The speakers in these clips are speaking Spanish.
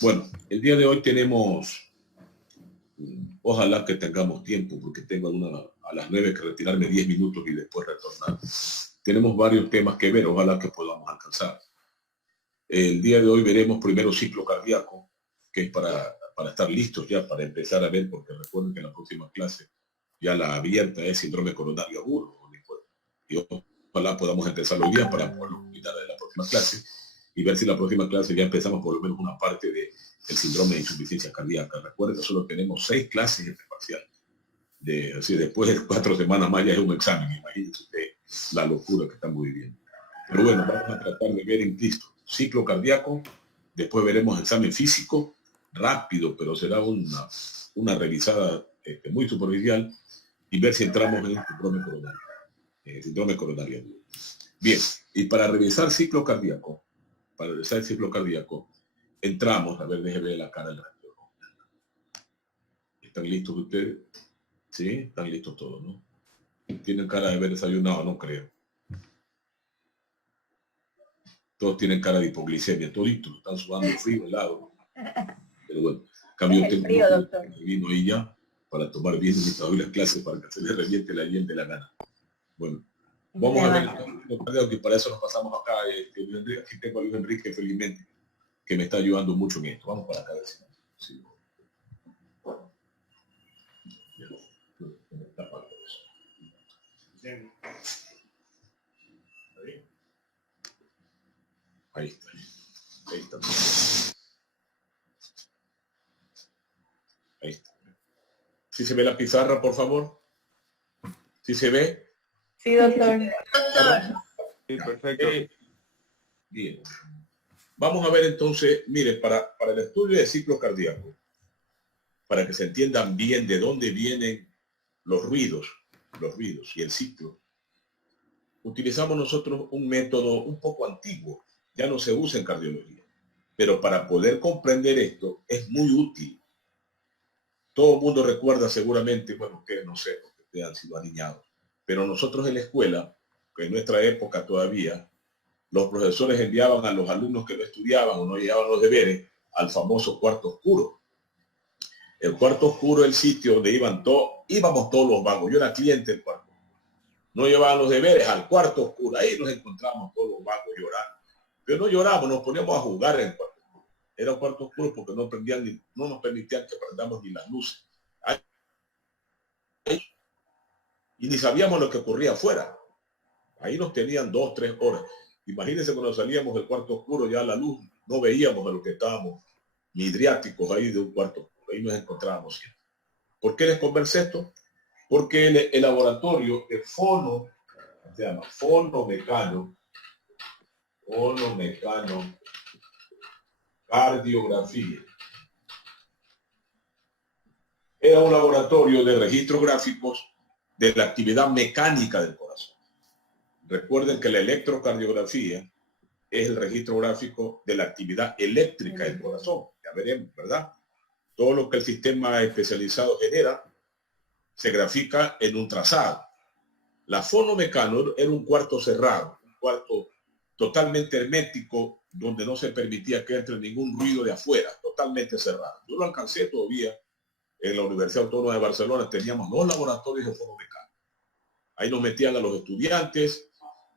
Bueno, el día de hoy tenemos, ojalá que tengamos tiempo, porque tengo a las 9 que retirarme 10 minutos y después retornar. Tenemos varios temas que ver, ojalá que podamos alcanzar. El día de hoy veremos primero ciclo cardíaco, que es para estar listos ya, para empezar a ver, porque recuerden que la próxima clase, ya la abierta, es síndrome coronario agudo. Y ojalá podamos empezar hoy día para poderlo culminar en la próxima clase y ver si la próxima clase ya empezamos por lo menos una parte del síndrome de insuficiencia cardíaca. Recuerden que solo tenemos 6 clases entre parcial. Así, después de 4 semanas más ya es un examen. Imagínense usted la locura que estamos viviendo. Pero bueno, vamos a tratar de ver en Cristo ciclo cardíaco, después veremos examen físico, rápido, pero será una revisada muy superficial y ver si entramos en el síndrome coronario. Bien, y para revisar ciclo cardíaco, entramos, a ver, déjeme ver la cara del radio. ¿Están listos ustedes? ¿Sí? Están listos todos, ¿no? ¿Tienen cara de haber desayunado? No creo. Todos tienen cara de hipoglicemia, toditos, están sudando frío, helado. Pero bueno, cambio técnico que vino ahí ya para tomar bien las clases para que se les reviente la hiel de la gana. Bueno, vamos a ver, que para eso nos pasamos acá. Aquí tengo a Luis Enrique, felizmente, que me está ayudando mucho en esto. Vamos para acá. Sí. Ahí está. Ahí está. Ahí está. ¿Sí se ve la pizarra, por favor? ¿Sí se ve? Sí, doctor. Sí, perfecto. Bien. Vamos a ver entonces, mire, para el estudio de ciclo cardíaco, para que se entiendan bien de dónde vienen los ruidos y el ciclo, utilizamos nosotros un método un poco antiguo, ya no se usa en cardiología, pero para poder comprender esto es muy útil. Todo el mundo recuerda seguramente, bueno, que no sé, porque ustedes han sido aniñados, pero nosotros en la escuela, que en nuestra época todavía, los profesores enviaban a los alumnos que no estudiaban o no llevaban los deberes al famoso cuarto oscuro. El cuarto oscuro es el sitio donde íbamos todos los vagos. Yo era cliente del cuarto oscuro. No llevaban los deberes al cuarto oscuro. Ahí nos encontramos todos los vagos llorando. Pero no lloramos, nos poníamos a jugar en el cuarto oscuro. Era un cuarto oscuro porque no nos permitían que prendamos ni las luces. Y ni sabíamos lo que ocurría afuera. Ahí nos tenían 2, 3 horas. Imagínense cuando salíamos del cuarto oscuro, ya la luz, no veíamos a lo que estábamos midriáticos ahí de un cuarto oscuro. Ahí nos encontrábamos siempre. ¿Por qué les conversé esto? Porque el laboratorio de se llama fonomecano, cardiografía. Era un laboratorio de registros gráficos de la actividad mecánica del corazón. Recuerden que la electrocardiografía es el registro gráfico de la actividad eléctrica del corazón. Ya veremos, ¿verdad? Todo lo que el sistema especializado genera se grafica en un trazado. La fonomecano era un cuarto cerrado, un cuarto totalmente hermético, donde no se permitía que entre ningún ruido de afuera, totalmente cerrado. Yo lo alcancé todavía en la Universidad Autónoma de Barcelona, teníamos 2 laboratorios de fonomecano. Ahí nos metían a los estudiantes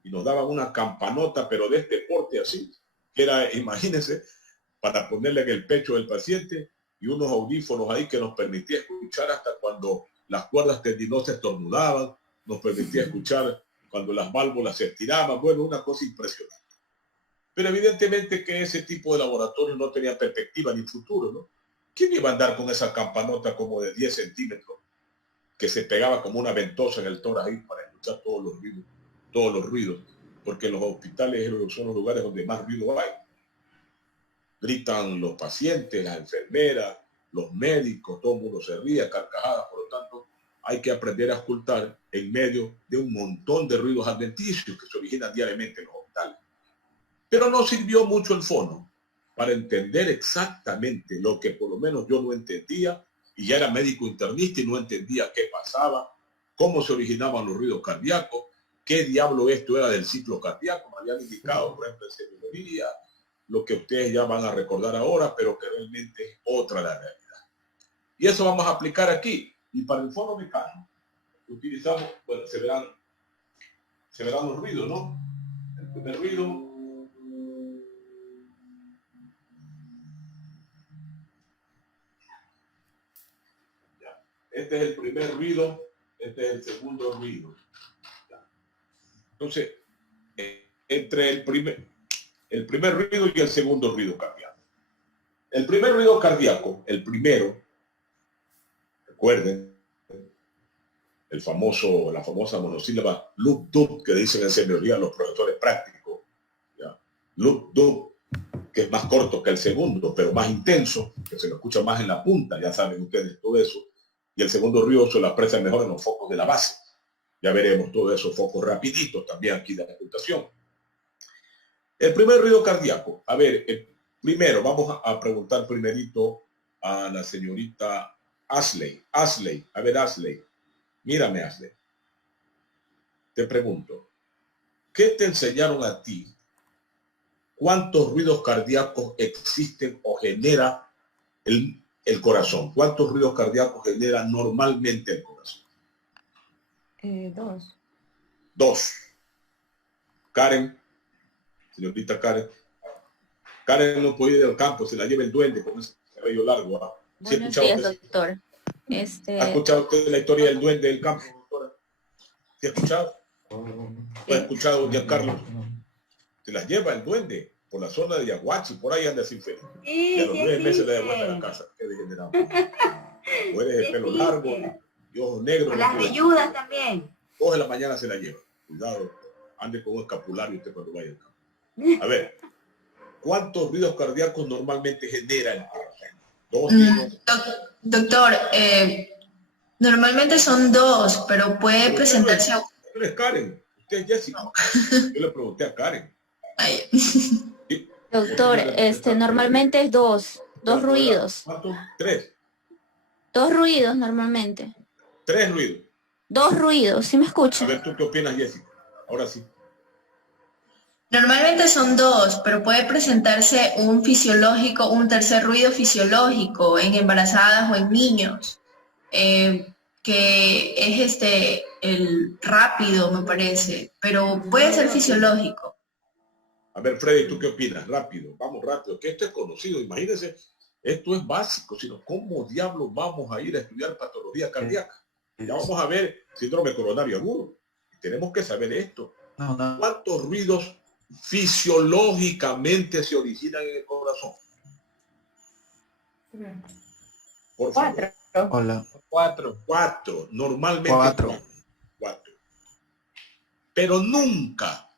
y nos daban una campanota, pero de este porte así, que era, imagínense, para ponerle en el pecho del paciente y unos audífonos ahí que nos permitía escuchar hasta cuando las cuerdas tendinosas estornudaban, nos permitía escuchar cuando las válvulas se estiraban, bueno, una cosa impresionante. Pero evidentemente que ese tipo de laboratorio no tenía perspectiva ni futuro, ¿no? ¿Quién iba a andar con esa campanota como de 10 centímetros que se pegaba como una ventosa en el tórax ahí para escuchar todos los ruidos? Porque los hospitales son los lugares donde más ruido hay. Gritan los pacientes, las enfermeras, los médicos, todo el mundo se ríe, carcajadas, por lo tanto, hay que aprender a escuchar en medio de un montón de ruidos adventicios que se originan diariamente en los hospitales. Pero no sirvió mucho el fono para entender exactamente lo que por lo menos yo no entendía, y ya era médico internista y no entendía qué pasaba, cómo se originaban los ruidos cardíacos, qué diablo esto era del ciclo cardíaco. Me habían indicado, por ejemplo, en semiología, lo que ustedes ya van a recordar ahora, pero que realmente es otra la realidad. Y eso vamos a aplicar aquí. Y para el fono mecánico, utilizamos, bueno, se verán los ruidos, ¿no? El primer ruido. Este es el primer ruido, este es el segundo ruido. Entonces, entre el primer ruido y el segundo ruido cardíaco. El primer ruido cardíaco, el primero, recuerden, la famosa monosílaba loop dub que dicen en semioría los profesores prácticos. ¿Ya? Loop dub, que es más corto que el segundo, pero más intenso, que se lo escucha más en la punta, ya saben ustedes todo eso. Y el segundo ruido se lo aprecia mejor en los focos de la base. Ya veremos todos esos focos rapiditos también aquí de la computación. El primer ruido cardíaco. A ver, primero vamos a preguntar primerito a la señorita Ashley. Ashley, a ver Ashley. Mírame Ashley. Te pregunto, ¿qué te enseñaron a ti? ¿Cuántos ruidos cardíacos existen o genera el corazón? ¿Cuántos ruidos cardíacos genera normalmente el corazón? 2. 2. Karen, señorita Karen. Karen no puede ir al campo, se la lleva el duende con ese cabello largo. ¿Ah? ¿Sí Buenos días, doctor. ¿Ha escuchado usted la historia del duende del campo, doctora? ¿Sí ha escuchado? ¿Ha escuchado, Giancarlo? Se las lleva el duende por la zona de Yaguachi, por ahí anda sin fe. Sí, y a los 9 meses le devuelve a la casa. Qué degenerado. O eres de pelo largo y ojos negros. Las velludas también. 2 de la mañana se la lleva. Cuidado, ande con un escapulario usted cuando vaya al campo. A ver, ¿cuántos ruidos cardíacos normalmente genera el corazón? Doctor, normalmente son 2, pero puede presentarse... Pero es Karen, usted es Jessica. Yo le pregunté a Karen. Ay. ¿Sí? Doctor, normalmente es 2 ruidos. ¿Cuántos? 3. 2 ruidos normalmente. 3 ruidos. 2 ruidos, ¿sí me A escucha? ver, ¿tú qué opinas, Jessica? Ahora sí. Normalmente son 2, pero puede presentarse un tercer ruido fisiológico en embarazadas o en niños, que es el rápido, me parece, pero puede ser fisiológico. A ver, Freddy, ¿tú qué opinas? Rápido, vamos rápido, que esto es conocido, imagínense, esto es básico, sino ¿cómo diablos vamos a ir a estudiar patología cardíaca? Ya vamos a ver síndrome coronario agudo. Tenemos que saber esto. ¿Cuántos ruidos fisiológicamente se originan en el corazón? Por favor. 4. Hola. 4. Normalmente 4. 4. Pero nunca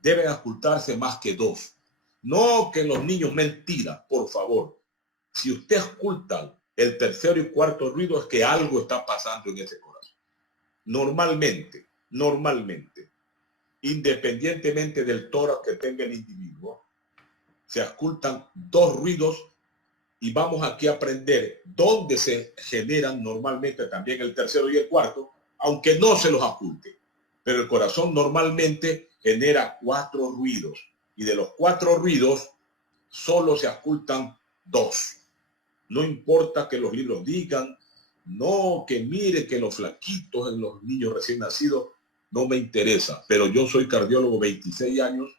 deben ocultarse más que 2. No que los niños mentira, por favor. Si usted oculta el tercero y cuarto ruido es que algo está pasando en ese corazón. Normalmente, independientemente del tórax que tenga el individuo, se ocultan 2 ruidos y vamos aquí a aprender dónde se generan normalmente también el tercero y el cuarto, aunque no se los oculte. Pero el corazón normalmente genera 4 ruidos y de los 4 ruidos solo se ocultan 2. No importa que los libros digan, no, que mire que los flaquitos en los niños recién nacidos, no me interesa, pero yo soy cardiólogo 26 años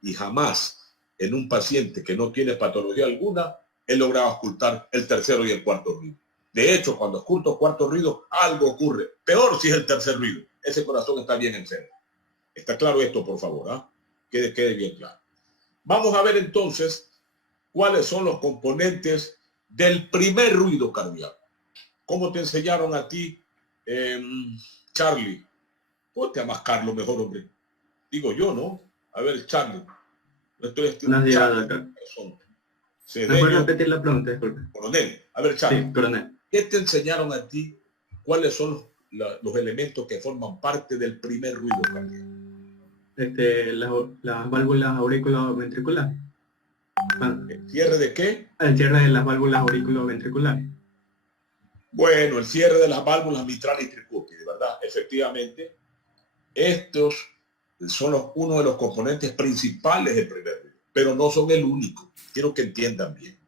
y jamás en un paciente que no tiene patología alguna he logrado ocultar el tercero y el cuarto ruido. De hecho, cuando oculto el cuarto ruido, algo ocurre. Peor si es el tercer ruido. Ese corazón está bien enfermo. ¿Está claro esto, por favor? ¿Ah? Quede bien claro. Vamos a ver entonces cuáles son los componentes del primer ruido cardíaco. ¿Cómo te enseñaron a ti, Charlie? ¿Cómo te llamas Carlos mejor, hombre? Digo yo, ¿no? A ver, Charlie. Buenos días, doctor. ¿Me puede repetir la pregunta? Disculpe. Coronel. A ver, Charlie. Sí, coronel. ¿Qué te enseñaron a ti? ¿Cuáles son los elementos que forman parte del primer ruido cardíaco? Las válvulas auriculoventriculares. ¿El cierre de qué? El cierre de las válvulas auriculoventriculares. Bueno, el cierre de las válvulas mitral y tricúpide, ¿verdad? Efectivamente, estos son uno de los componentes principales del primer ruido. pero no son el único. Quiero que entiendan bien.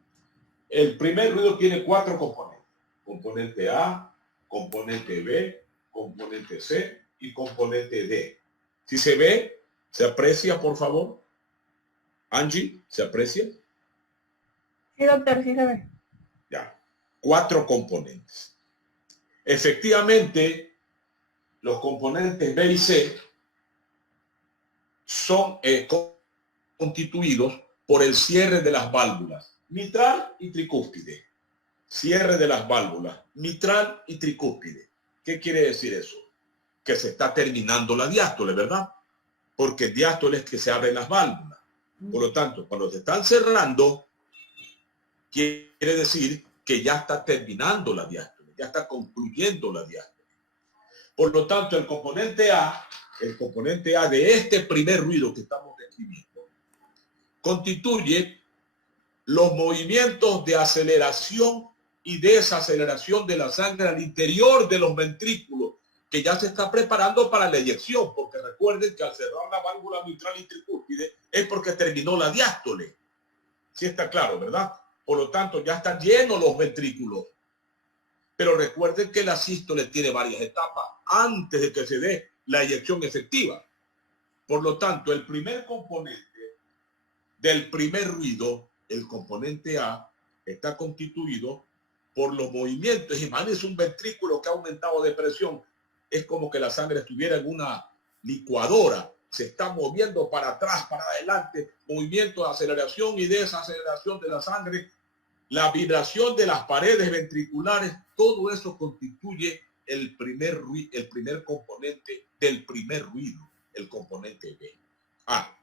El primer ruido tiene 4 componentes. Componente A, componente B, componente C y componente D. Si se ve, se aprecia, por favor. Angie, ¿se aprecia? Sí, doctor, sí se ve. Ya. 4 componentes. Efectivamente, los componentes B y C son constituidos por el cierre de las válvulas mitral y tricúspide. Cierre de las válvulas mitral y tricúspide. ¿Qué quiere decir eso? Que se está terminando la diástole, ¿verdad? Porque diástole es que se abren las válvulas. Por lo tanto, cuando se están cerrando, quiere decir que ya está terminando la diástole, ya está concluyendo la diástole. Por lo tanto, el componente A de este primer ruido que estamos describiendo, constituye los movimientos de aceleración y desaceleración de la sangre al interior de los ventrículos, que ya se está preparando para la eyección, porque recuerden que al cerrar la válvula mitral y tricúspide es porque terminó la diástole. Sí está claro, ¿verdad? Por lo tanto, ya están llenos los ventrículos. Pero recuerden que la sístole tiene varias etapas antes de que se dé la eyección efectiva. Por lo tanto, el primer componente del primer ruido, el componente A, está constituido por los movimientos. Imagínense un ventrículo que ha aumentado de presión. Es como que la sangre estuviera en una licuadora. Se está moviendo para atrás, para adelante. Movimiento de aceleración y desaceleración de la sangre. La vibración de las paredes ventriculares. Todo eso constituye el primer componente del primer ruido. El componente B. A.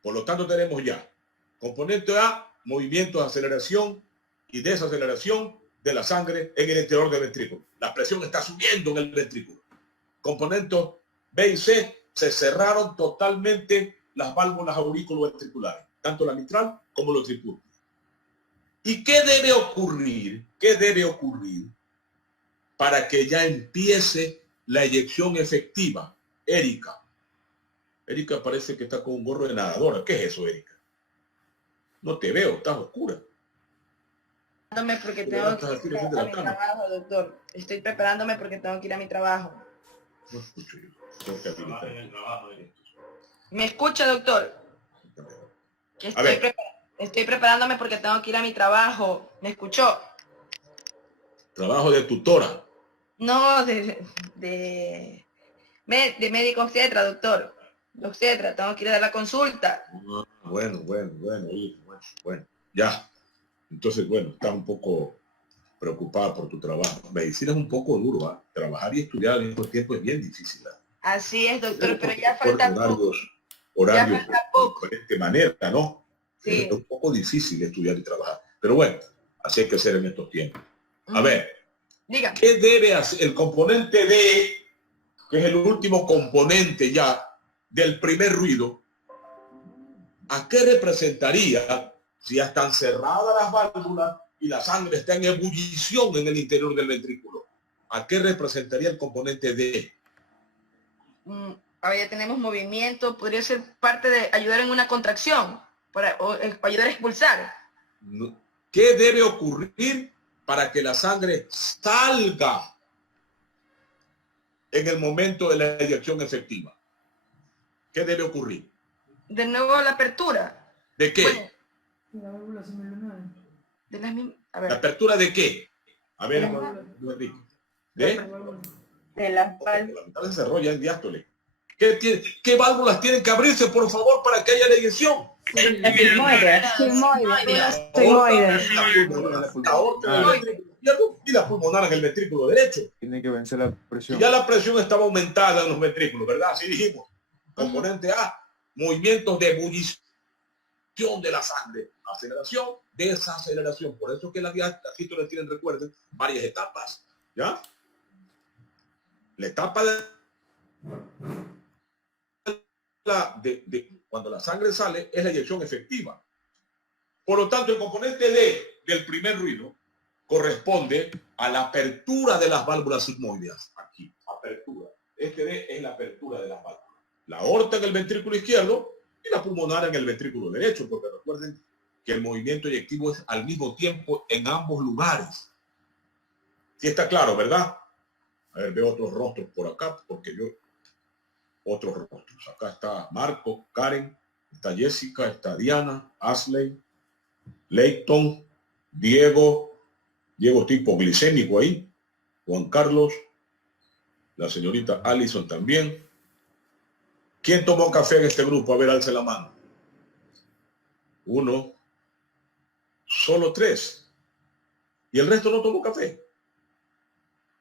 Por lo tanto, tenemos ya componente A, movimiento de aceleración y desaceleración de la sangre en el interior del ventrículo. La presión está subiendo en el ventrículo. Componentes B y C, se cerraron totalmente las válvulas auriculoventriculares, tanto la mitral como los tricúspidos. ¿Y qué debe ocurrir? ¿Qué debe ocurrir para que ya empiece la eyección efectiva? Erika. Erika parece que está con un gorro de nadadora. ¿Qué es eso, Erika? No te veo, estás oscura. Porque tengo que ir a mi trabajo, doctor. Estoy preparándome porque tengo que ir a mi trabajo. No escucho yo. Tengo que habilitar. ¿Me escucha, doctor? Que estoy preparándome porque tengo que ir a mi trabajo. ¿Me escuchó? Trabajo de tutora. No, de médico obstetra, doctor. De obstetra, tengo que ir a dar la consulta. Bueno. Ya. Entonces, bueno, estás un poco preocupada por tu trabajo. Medicina es un poco duro, ¿eh? Trabajar y estudiar al mismo tiempo es bien difícil. Así es, doctor, pero ya falta poco. Horarios de diferente manera, ¿no? Sí. Es un poco difícil estudiar y trabajar. Pero bueno, así hay que ser en estos tiempos. A ver, dígame. ¿Qué debe hacer el componente D, que es el último componente ya del primer ruido? ¿A qué representaría si ya están cerradas las válvulas y la sangre está en ebullición en el interior del ventrículo? ¿A qué representaría el componente D? Ahora ya tenemos movimiento, podría ser parte de ayudar en una contracción, para ayudar a expulsar. ¿Qué debe ocurrir para que la sangre salga en el momento de la eyección efectiva? ¿Qué debe ocurrir? De nuevo la apertura. ¿De qué? Bueno, ¿La apertura de qué? A ver, de las válvulas. La mitad se cerró ya en diástole. ¿Qué válvulas tienen que abrirse, por favor, para que haya la eyección? Y la pulmonar en el ventrículo derecho. Tiene que vencer la presión. Y ya la presión estaba aumentada en los ventrículos, ¿verdad? Así dijimos. Componente A, movimientos de ebullición de la sangre. Aceleración, desaceleración. Por eso que las diástoles tienen, recuerden, varias etapas. ¿Ya? La etapa de cuando la sangre sale es la eyección efectiva. Por lo tanto, el componente D del primer ruido corresponde a la apertura de las válvulas sigmoideas. Aquí, apertura. Este D es la apertura de las válvulas. La aorta en el ventrículo izquierdo y la pulmonar en el ventrículo derecho, porque recuerden que el movimiento eyectivo es al mismo tiempo en ambos lugares. Sí está claro, ¿verdad? A ver, veo otros rostros por acá, porque yo... Otros rostros. Acá está Marco, Karen, está Jessica, está Diana, Asley, Leighton, Diego tipo glicémico ahí, Juan Carlos, la señorita Allison también. ¿Quién tomó café en este grupo? A ver, alce la mano. 1, solo 3. ¿Y el resto no tomó café?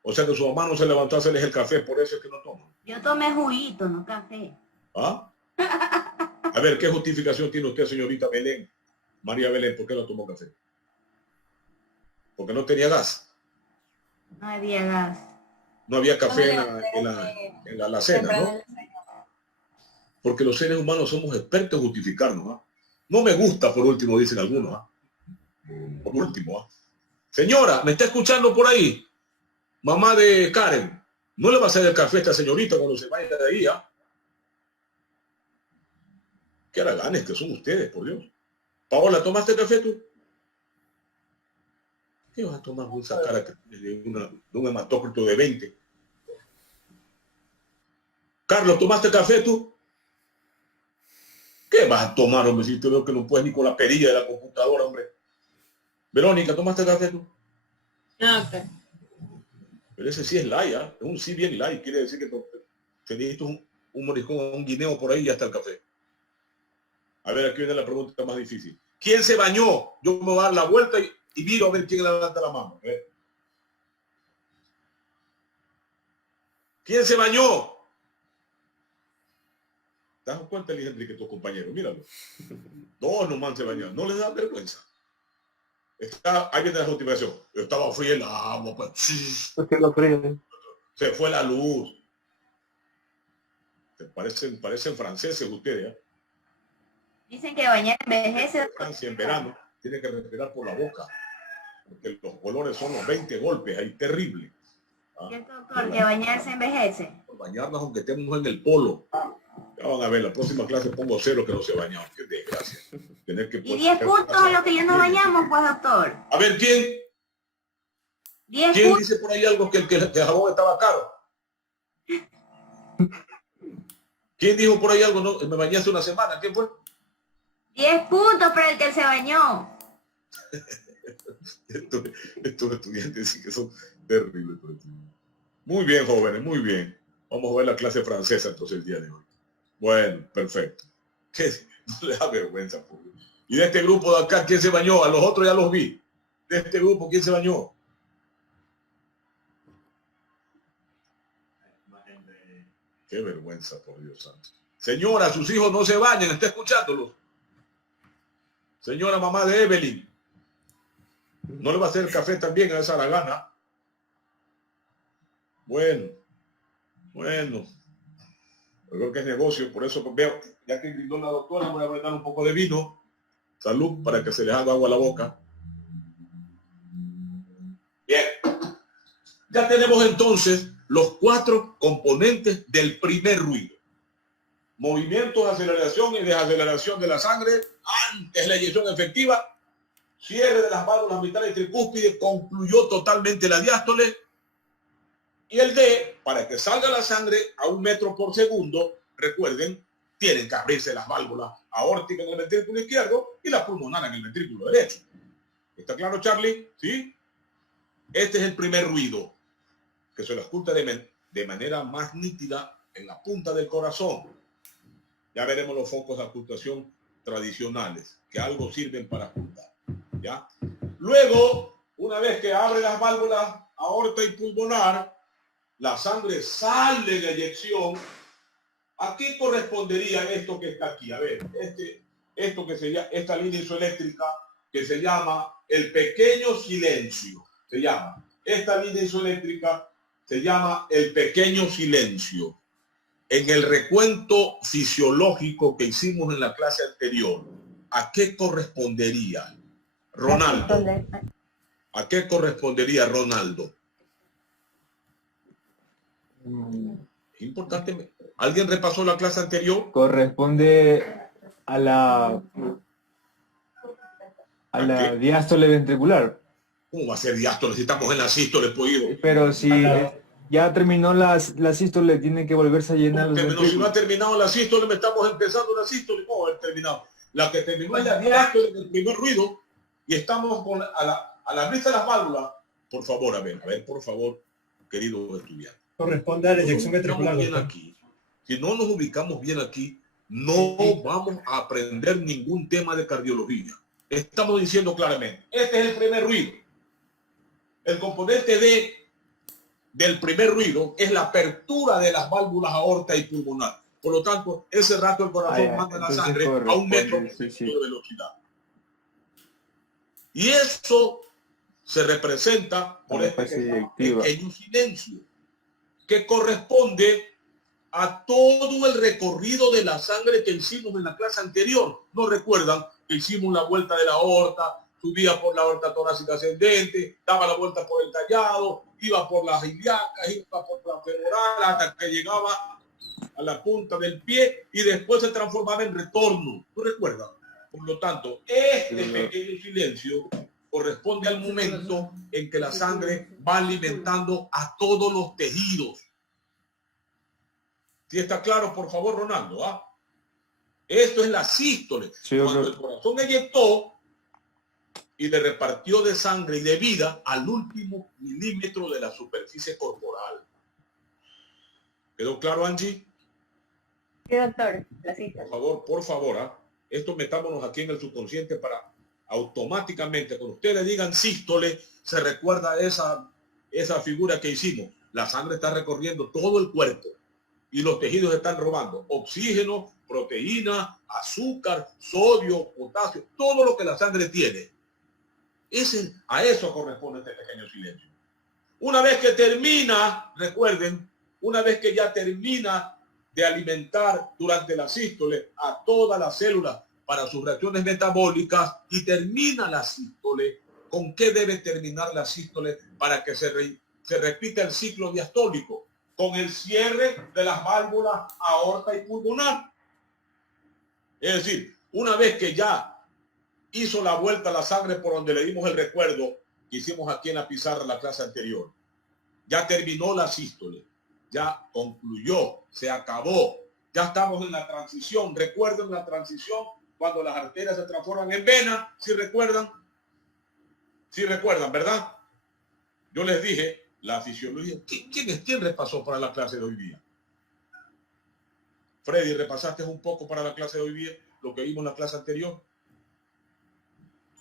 O sea que su mamá no se levantó a hacerles el café, por eso es que no toman. Yo tomé juguito, no café. ¿Ah? A ver, ¿qué justificación tiene usted, señorita Belén? María Belén, ¿por qué no tomó café? Porque no tenía gas. No había gas. No había café en la alacena, ¿no? Porque los seres humanos somos expertos en justificarnos, ¿ah? No me gusta, por último, dicen algunos, ¿ah? Por último, ¿ah? Señora, ¿me está escuchando por ahí? Mamá de Karen, ¿no le va a hacer el café a esta señorita cuando se vaya de ahí, ¿ah? Qué haraganes que son ustedes, por Dios. Paola, ¿tomaste café tú? ¿Qué vas a tomar con esa cara de un hematócrito de 20? Carlos, ¿tomaste café tú? ¿Qué vas a tomar, hombre? Si te veo que no puedes ni con la perilla de la computadora, hombre. Verónica, ¿tomaste café tú? No, ok. Pero ese sí es light, ¿eh? Es un sí bien light. Quiere decir que te necesitas un moriscón o un guineo por ahí y ya está el café. A ver, aquí viene la pregunta más difícil. ¿Quién se bañó? Yo me voy a dar la vuelta y miro a ver quién levanta la mano. A ver. ¿Quién se bañó? ¿Te das cuenta, Luis Enrique, tus compañeros? Míralo. Dos nomás se bañaron. No les da vergüenza. Ahí viene la justificación. Estaba frío el agua, pues. Se fue la luz. Parecen franceses ustedes, ¿eh? Dicen que bañar envejece. Francia en verano tiene que respirar por la boca, porque los colores son los 20 golpes, ahí terrible. ¿Ah? ¿Qué doctor? ¿Que bañarse envejece? Por bañarnos aunque estemos en el polo. Ya van a ver, la próxima clase pongo 0 que no se bañaron. Qué desgracia. Tener que y 10 puntos a los que ya nos bañamos, pues, doctor. A ver, ¿quién? 10 ¿Quién puntos. dice por ahí algo que el jabón estaba caro? ¿Quién dijo por ahí algo? No, me bañé hace una semana. ¿Quién fue? 10 puntos para el que se bañó. Estos estudiantes sí que son terribles. Muy bien, jóvenes, muy bien. Vamos a ver la clase francesa entonces el día de hoy. Bueno, perfecto. ¿Qué? No le da vergüenza, por Dios. Y de este grupo de acá, ¿quién se bañó? A los otros ya los vi. De este grupo, ¿quién se bañó? Qué vergüenza, por Dios santo. Señora, sus hijos no se bañan, está escuchándolos. Señora mamá de Evelyn, ¿no le va a hacer el café también a esa la gana? Bueno. Yo creo que es negocio, por eso veo, ya que brindó la doctora, voy a brindar un poco de vino. Salud, para que se les haga agua a la boca. Bien. Ya tenemos entonces los 4 componentes del primer ruido. Movimientos, aceleración y desaceleración de la sangre antes la eyección efectiva, cierre de las válvulas mitral y tricúspide, concluyó totalmente la diástole, y el D, para que salga la sangre a 1 metro por segundo, recuerden, tienen que abrirse las válvulas aórticas en el ventrículo izquierdo y la pulmonar en el ventrículo derecho. ¿Está claro, Charlie? ¿Sí? Este es el primer ruido, que se lo escucha de manera más nítida en la punta del corazón. Ya veremos los focos de ocultación tradicionales, que algo sirven para ocultar. ¿Ya? Luego, una vez que abre las válvulas aorta y pulmonar, la sangre sale de eyección. ¿A qué correspondería esto que está aquí? A ver, esta línea isoeléctrica que se llama el pequeño silencio. Esta línea isoeléctrica se llama el pequeño silencio. En el recuento fisiológico que hicimos en la clase anterior, ¿a qué correspondería, Ronaldo? ¿A qué correspondería, Ronaldo? Es importante. ¿Alguien repasó la clase anterior? Corresponde a la diástole ventricular. ¿Cómo va a ser diástole si estamos en la sístole, pues? Pero si ya terminó la sístole, tiene que volverse a llenar los Si no ventrículos. ha terminado la sístole, me estamos empezando la sístole. No, ha terminado. La que terminó es la diástole del primer ruido y estamos a la vista de las válvulas. Por favor, a ver, por favor, queridos estudiantes. Corresponde a la eyección ventricular. Si no nos ubicamos bien aquí, no vamos a aprender ningún tema de cardiología. Estamos diciendo claramente, este es el primer ruido. El componente del primer ruido es la apertura de las válvulas aorta y pulmonar. Por lo tanto, ese rato el corazón manda la sangre a 1 metro de velocidad. Y eso se representa por este pequeño silencio que corresponde a todo el recorrido de la sangre que hicimos en la clase anterior. ¿No recuerdan que hicimos la vuelta de la aorta, subía por la aorta torácica ascendente, daba la vuelta por el tallado, iba por las ilíacas, iba por la femoral hasta que llegaba a la punta del pie y después se transformaba en retorno? ¿No recuerdan? Por lo tanto, este pequeño silencio corresponde al momento en que la sangre va alimentando a todos los tejidos. ¿Sí está claro, por favor, Ronaldo? Esto es la sístole. Sí, cuando el corazón eyectó y le repartió de sangre y de vida al último milímetro de la superficie corporal. ¿Quedó claro, Angie? Sí, doctor, la sístole. Por favor, esto metámonos aquí en el subconsciente para automáticamente, cuando ustedes le digan sístole, se recuerda esa figura que hicimos. La sangre está recorriendo todo el cuerpo y los tejidos están robando oxígeno, proteína, azúcar, sodio, potasio, todo lo que la sangre tiene. A eso corresponde este pequeño silencio. Una vez que termina, recuerden, una vez que ya termina de alimentar durante la sístole a todas las células para sus reacciones metabólicas y termina la sístole, ¿con qué debe terminar la sístole para que se repita el ciclo diastólico? Con el cierre de las válvulas aorta y pulmonar. Es decir, una vez que ya hizo la vuelta a la sangre por donde le dimos el recuerdo que hicimos aquí en la pizarra en la clase anterior, ya terminó la sístole, ya concluyó, se acabó, ya estamos en la transición. Recuerden la transición cuando las arterias se transforman en venas, si recuerdan, ¿verdad? Yo les dije la fisiología. ¿Quién repasó para la clase de hoy día? Freddy, ¿repasaste un poco para la clase de hoy día lo que vimos en la clase anterior?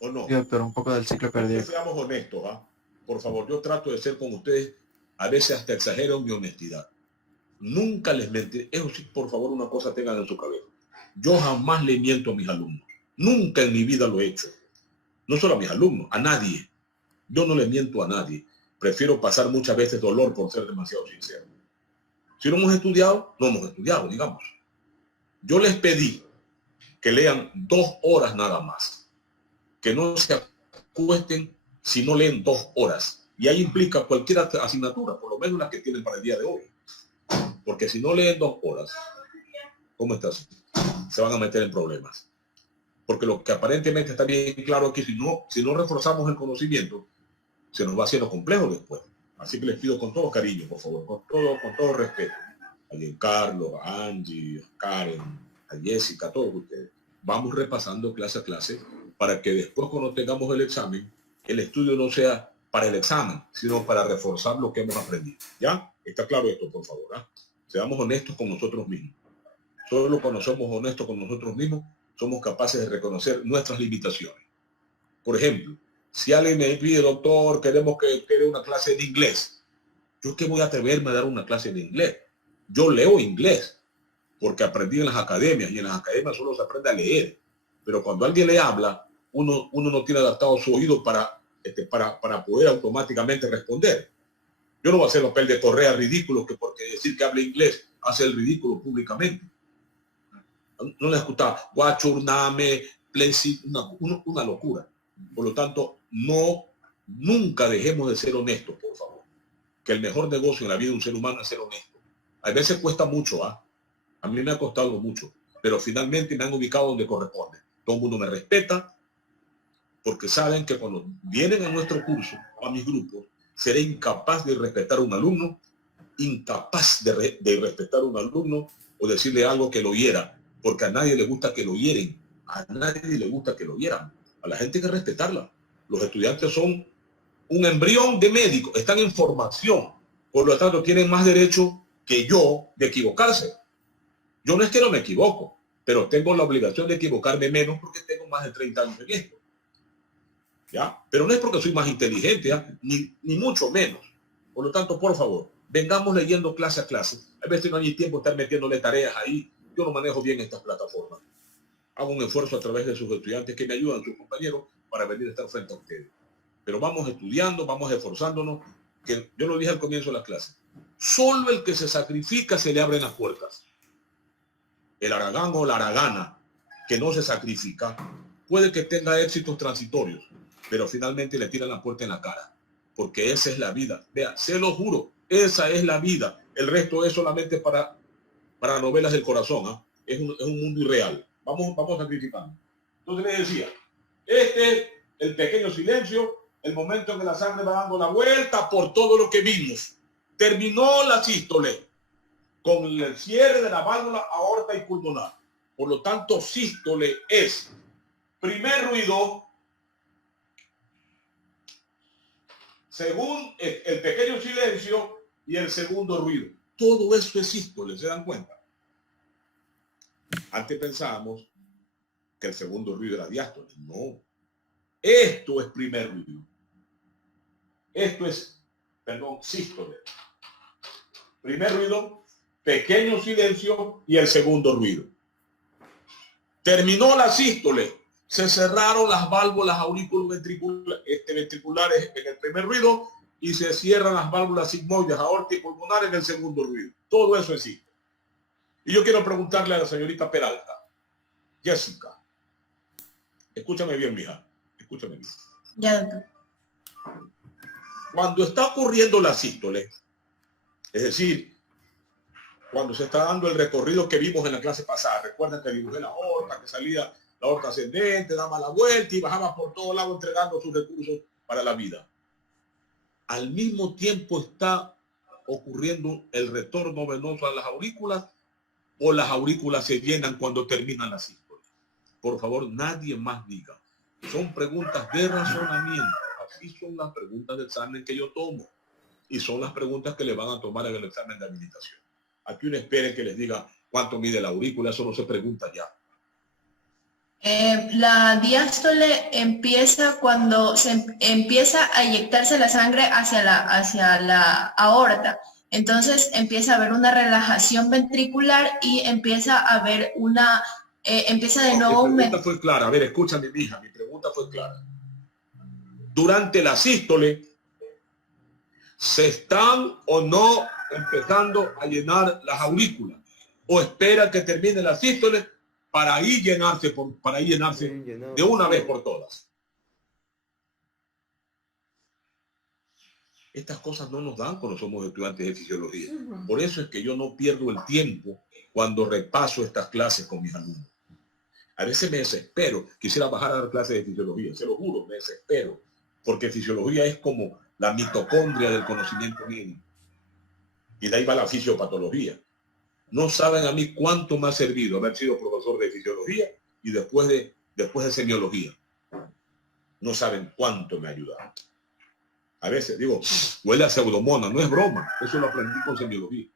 ¿O no? Sí, doctor, un poco del ciclo cardíaco. Seamos honestos, por favor, yo trato de ser con ustedes, a veces hasta exagero mi honestidad. Nunca les mentiré. Eso sí, por favor, una cosa tengan en su cabeza. Yo jamás le miento a mis alumnos. Nunca en mi vida lo he hecho. No solo a mis alumnos, a nadie. Yo no le miento a nadie. Prefiero pasar muchas veces dolor por ser demasiado sincero. Si no hemos estudiado, no hemos estudiado, digamos. Yo les pedí que lean 2 horas nada más. Que no se acuesten si no leen 2 horas. Y ahí implica cualquier asignatura, por lo menos la que tienen para el día de hoy. Porque si no leen 2 horas, ¿cómo estás? Se van a meter en problemas. Porque lo que aparentemente está bien claro aquí, si no reforzamos el conocimiento, se nos va haciendo complejo después. Así que les pido con todo cariño, por favor, con todo respeto, a Giancarlo, a Angie, a Karen, a Jessica, a todos ustedes. Vamos repasando clase a clase para que después, cuando tengamos el examen, el estudio no sea para el examen, sino para reforzar lo que hemos aprendido. ¿Ya? ¿Está claro esto, por favor? Seamos honestos con nosotros mismos. Solo cuando somos honestos con nosotros mismos, somos capaces de reconocer nuestras limitaciones. Por ejemplo, si alguien me pide, doctor, queremos que dé una clase de inglés, ¿yo qué voy a atreverme a dar una clase de inglés? Yo leo inglés, porque aprendí en las academias, y en las academias solo se aprende a leer. Pero cuando alguien le habla, uno no tiene adaptado su oído para poder automáticamente responder. Yo no voy a hacer papel de Correa ridículo, que porque decir que habla inglés hace el ridículo públicamente. No le escuchaba, guachurname, una locura. Por lo tanto, nunca dejemos de ser honestos, por favor. Que el mejor negocio en la vida de un ser humano es ser honesto. A veces cuesta mucho, a mí me ha costado mucho, pero finalmente me han ubicado donde corresponde. Todo el mundo me respeta porque saben que cuando vienen a nuestro curso, a mis grupos, seré incapaz de respetar a un alumno, incapaz de respetar a un alumno o decirle algo que lo hiera, porque a nadie le gusta que lo hieren, a nadie le gusta que lo hieran. A la gente hay que respetarla. Los estudiantes son un embrión de médico, están en formación, por lo tanto tienen más derecho que yo de equivocarse. Yo no es que no me equivoco, pero tengo la obligación de equivocarme menos porque tengo más de 30 años en esto. ¿Ya? Pero no es porque soy más inteligente, ¿ya? Ni mucho menos. Por lo tanto, por favor, vengamos leyendo clase a clase. A veces no hay tiempo de estar metiéndole tareas ahí. Yo no manejo bien estas plataformas. Hago un esfuerzo a través de sus estudiantes que me ayudan, sus compañeros, para venir a estar frente a ustedes. Pero vamos estudiando, vamos esforzándonos, que yo lo dije al comienzo de la clase. Solo el que se sacrifica se le abren las puertas. El aragán o la aragana que no se sacrifica puede que tenga éxitos transitorios, pero finalmente le tiran la puerta en la cara, porque esa es la vida. Vea, se lo juro, esa es la vida. El resto es solamente para novelas del corazón, ¿eh? Es un mundo irreal. Vamos sacrificando. Entonces les decía, este es el pequeño silencio, el momento en que la sangre va dando la vuelta por todo lo que vimos. Terminó la sístole con el cierre de la válvula aorta y pulmonar. Por lo tanto, sístole es primer ruido, según el pequeño silencio y el segundo ruido. Todo eso es sístole, ¿se dan cuenta? Antes pensábamos que el segundo ruido era diástole. No. Esto es primer ruido. Esto es, sístole. Primer ruido, pequeño silencio y el segundo ruido. Terminó la sístole. Se cerraron las válvulas ventriculares en el primer ruido y se cierran las válvulas sigmoides, aorta y pulmonar en el segundo ruido. Todo eso existe. Y yo quiero preguntarle a la señorita Peralta, Jessica, escúchame bien, mija, escúchame bien. Ya, doctor. Cuando está ocurriendo la sístole, es decir, cuando se está dando el recorrido que vimos en la clase pasada, recuerden que dibujé la aorta, que salía la aorta ascendente, daba la vuelta y bajaba por todo lado entregando sus recursos para la vida. Al mismo tiempo está ocurriendo el retorno venoso a las aurículas o las aurículas se llenan cuando terminan la sístole. Por favor, nadie más diga. Son preguntas de razonamiento. Así son las preguntas de examen que yo tomo. Y son las preguntas que le van a tomar en el examen de habilitación. Aquí uno espere que les diga cuánto mide la aurícula, eso no se pregunta ya. La diástole empieza cuando se empieza a inyectarse la sangre hacia la aorta. Entonces empieza a haber una relajación ventricular y empieza a haber empieza de nuevo... Mi pregunta fue clara. A ver, escúchame, mija, mi pregunta fue clara. Durante la sístole, ¿se están o no empezando a llenar las aurículas? ¿O espera que termine la sístole para ahí llenarse de una vez por todas? Estas cosas no nos dan cuando somos estudiantes de fisiología. Por eso es que yo no pierdo el tiempo cuando repaso estas clases con mis alumnos. A veces me desespero. Quisiera bajar a dar clases de fisiología. Se lo juro, me desespero. Porque fisiología es como la mitocondria del conocimiento médico. Y de ahí va la fisiopatología. No saben a mí cuánto me ha servido haber sido profesor de fisiología y después de semiología. No saben cuánto me ha ayudado. A veces digo, huele a pseudomona, no es broma. Eso lo aprendí con semiología.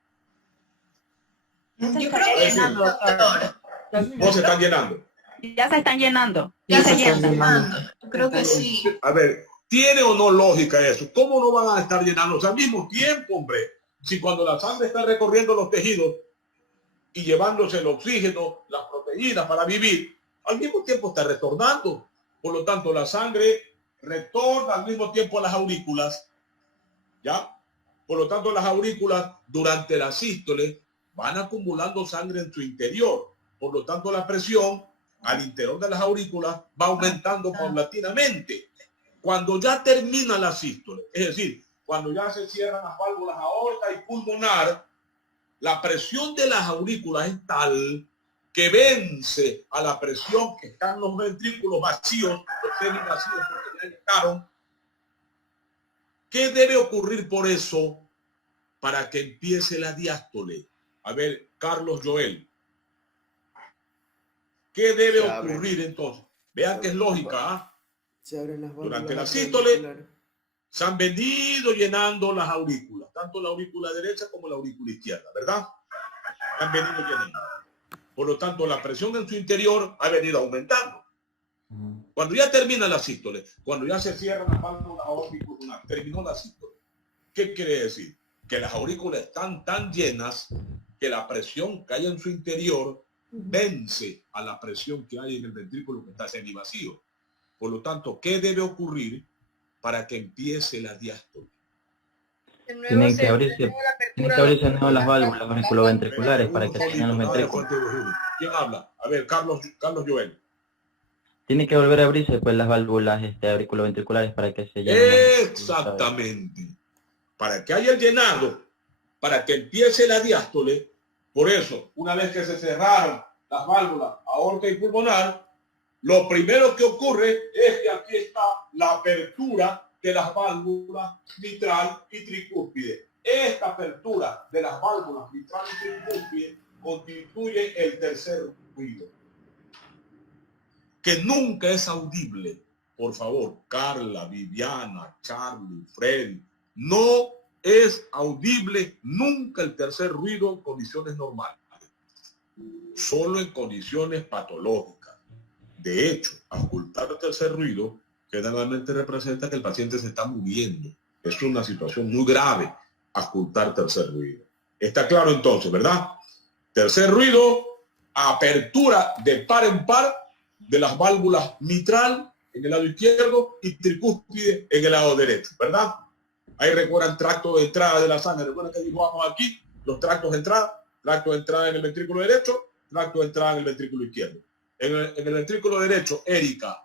Yo creo que sí, doctor. No se están llenando. Ya se están llenando. Ya se están llenando. Yo creo que sí. A ver, ¿tiene o no lógica eso? ¿Cómo no van a estar llenando? O sea, al mismo tiempo, hombre. Si cuando la sangre está recorriendo los tejidos y llevándose el oxígeno, las proteínas para vivir, al mismo tiempo está retornando. Por lo tanto, la sangre retorna al mismo tiempo a las aurículas. ¿Ya? Por lo tanto, las aurículas durante la sístole van acumulando sangre en su interior. Por lo tanto, la presión al interior de las aurículas va aumentando paulatinamente. Cuando ya termina la sístole, es decir, cuando ya se cierran las válvulas aorta y pulmonar, la presión de las aurículas es tal que vence a la presión que están los ventrículos vacíos, los semivacíos porque ya llegaron. ¿Qué debe ocurrir por eso para que empiece la diástole? A ver, Carlos Joel. ¿Qué debe ocurrir entonces? Vean que es lógica. ¿Ah? Durante la sístole se han venido llenando las aurículas, tanto la aurícula derecha como la aurícula izquierda, ¿verdad? Se han venido llenando. Por lo tanto, la presión en su interior ha venido aumentando. Cuando ya termina la sístole, cuando ya se cierran las válvulas aórticas, terminó la sístole. ¿Qué quiere decir? Que las aurículas están tan llenas que la presión que hay en su interior vence a la presión que hay en el ventrículo que está semivacío. Por lo tanto, ¿qué debe ocurrir para que empiece la diástole? Tienen que abrirse de nuevo las válvulas auriculoventriculares para que se llenen los ventrículos. ¿Quién habla? A ver, Carlos Joel. Tiene que volver a abrirse pues las válvulas auriculoventriculares para que se llenen. Exactamente. Para que haya el llenado, para que empiece la diástole. Por eso, una vez que se cerraron las válvulas aorta y pulmonar, lo primero que ocurre es que aquí está la apertura de las válvulas mitral y tricúspide. Esta apertura de las válvulas mitral y tricúspide constituye el tercer ruido, que nunca es audible. Por favor, Carla, Viviana, Charlie, Freddy, no es audible nunca el tercer ruido en condiciones normales, solo en condiciones patológicas. De hecho, ocultar el tercer ruido generalmente representa que el paciente se está muriendo. Es una situación muy grave, ocultar tercer ruido. Está claro entonces, ¿verdad? Tercer ruido, apertura de par en par de las válvulas mitral en el lado izquierdo y tricúspide en el lado derecho, ¿verdad? Ahí recuerdan tracto de entrada de la sangre. Recuerden que dibujamos aquí los tractos de entrada en el ventrículo derecho, tracto de entrada en el ventrículo izquierdo. En el ventrículo derecho, Erika,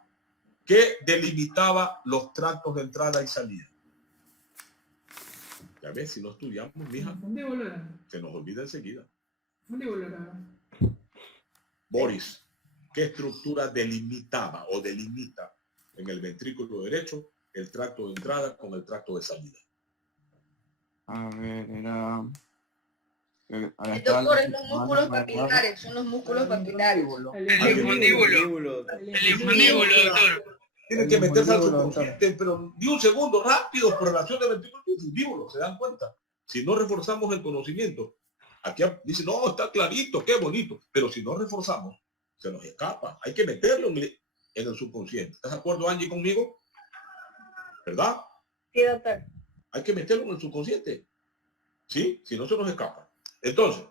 ¿qué delimitaba los tractos de entrada y salida? Ya ves, si no estudiamos, mija, se nos olvida enseguida. Boris, ¿qué estructura delimitaba o delimita en el ventrículo derecho el tracto de entrada con el tracto de salida? A ver, era... Doctor, los músculos papilares, son los músculos papilares. El infundíbulo. El infundíbulo, doctor. Tienen que meterse al subconsciente, pero ni un segundo, rápido, por relación de ventrículo y infundíbulo, ¿se dan cuenta? Si no reforzamos el conocimiento, aquí dice, no, está clarito, qué bonito, pero si no reforzamos, se nos escapa. Hay que meterlo en el subconsciente. ¿Estás de acuerdo, Angie, conmigo? ¿Verdad? Sí, doctor. Hay que meterlo en el subconsciente. ¿Sí? Si no, se nos escapa. Entonces,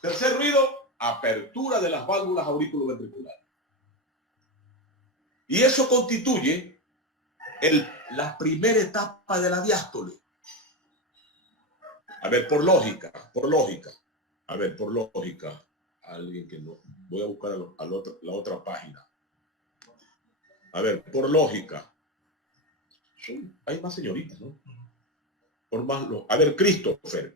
tercer ruido, apertura de las válvulas auriculoventriculares. Y eso constituye la primera etapa de la diástole. A ver, por lógica. A ver, por lógica. Alguien que no. Voy a buscar la otra página. A ver, por lógica. Hay más señoritas, ¿no? A ver, Christopher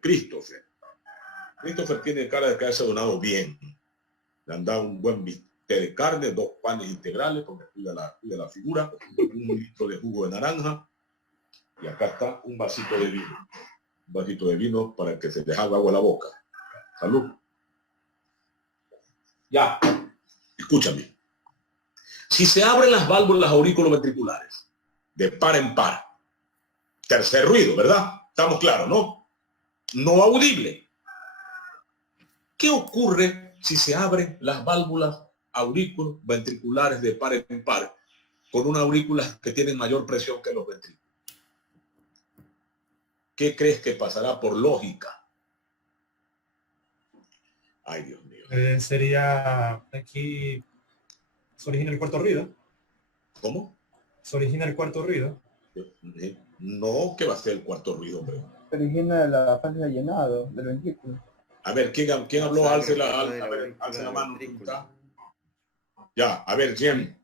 tiene cara de que ha donado bien. Le han dado un buen bistec de carne, 2 panes integrales, porque cuida la figura, 1 litro de jugo de naranja, y acá está un vasito de vino. Un vasito de vino para que se les haga agua a la boca. Salud. Ya, escúchame. Si se abren las válvulas auriculoventriculares de par en par, tercer ruido, ¿verdad? Estamos claros, ¿no? No audible. ¿Qué ocurre si se abren las válvulas auriculoventriculares de par en par con una aurícula que tienen mayor presión que los ventrículos? ¿Qué crees que pasará por lógica? Ay, Dios mío. Sería aquí, se origina el cuarto ruido. ¿Cómo? Se origina el cuarto ruido. No, ¿qué va a ser el cuarto ruido? Pero Se origina la fase de llenado del ventrículo. A ver, ¿quién habló? Alce la mano. Ya, a ver, ¿quién?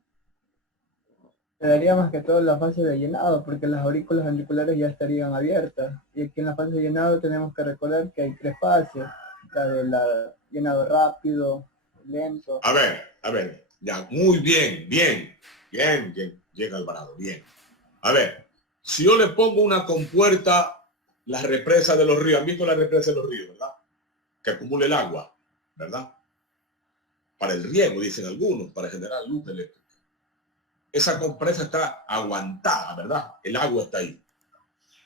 Se daría más que todo la fase de llenado, porque las aurículas ventriculares ya estarían abiertas. Y aquí en la fase de llenado tenemos que recordar que hay 3 fases. La del llenado rápido, lento. A ver, ya, muy bien, llega Alvarado, bien. A ver, si yo le pongo una compuerta, las represas de los ríos, han visto las represas de los ríos, ¿verdad? Que acumula el agua, ¿verdad? Para el riego, dicen algunos, para generar luz eléctrica. Esa compresa está aguantada, ¿verdad? El agua está ahí.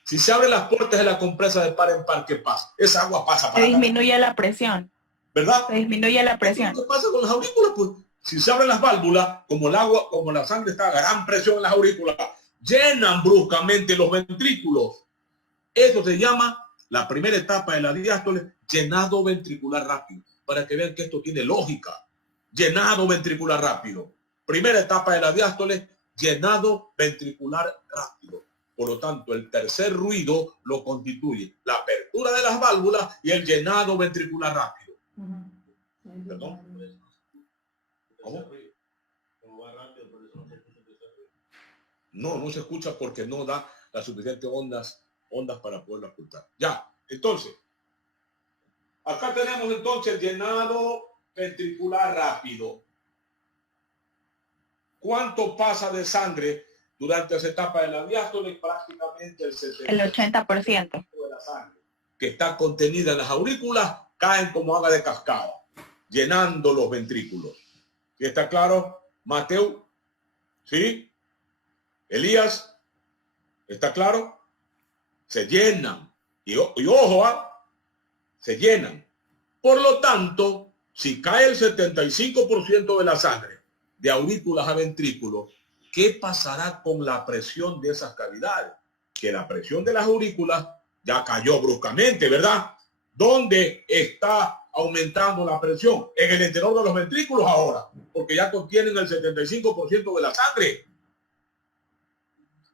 Si se abren las puertas de la compresa de par en par, ¿qué pasa? Esa agua pasa para Se disminuye la presión. ¿verdad? Se disminuye la presión. ¿Qué pasa con las aurículas? Pues si se abren las válvulas, como el agua, como la sangre está a gran presión en las aurículas, llenan bruscamente los ventrículos. Eso se llama la primera etapa de la diástole, llenado ventricular rápido. Para que vean que esto tiene lógica. Llenado ventricular rápido. Primera etapa de la diástole, llenado ventricular rápido. Por lo tanto, el tercer ruido lo constituye la apertura de las válvulas y el llenado ventricular rápido. ¿Perdón? ¿Cómo? No se escucha porque no da las suficientes ondas para poderlo ocultar. Ya, entonces, acá tenemos entonces el llenado ventricular rápido. ¿Cuánto pasa de sangre durante esa etapa de la diástole? Prácticamente el 80% de la sangre que está contenida en las aurículas caen como agua de cascada, llenando los ventrículos. ¿Sí está claro, Mateo? ¿Sí? Elías, ¿está claro? Se llenan. Y ojo, se llenan. Por lo tanto, si cae el 75% de la sangre de aurículas a ventrículos, ¿qué pasará con la presión de esas cavidades? Que la presión de las aurículas ya cayó bruscamente, ¿verdad? ¿Dónde está aumentando la presión? En el interior de los ventrículos ahora, porque ya contienen el 75% de la sangre.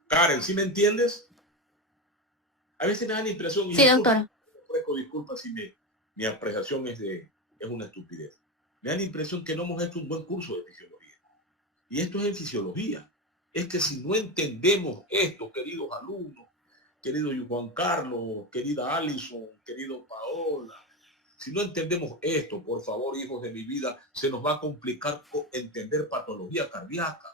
Karen, ¿sí me entiendes? A veces me da la impresión... Sí, doctor. Disculpa si mi apreciación es una estupidez. Me da la impresión que no hemos hecho un buen curso de fisiología. Y esto es en fisiología. Es que si no entendemos esto, queridos alumnos, querido Juan Carlos, querida Alison, querido Paola, si no entendemos esto, por favor, hijos de mi vida, se nos va a complicar entender patología cardíaca.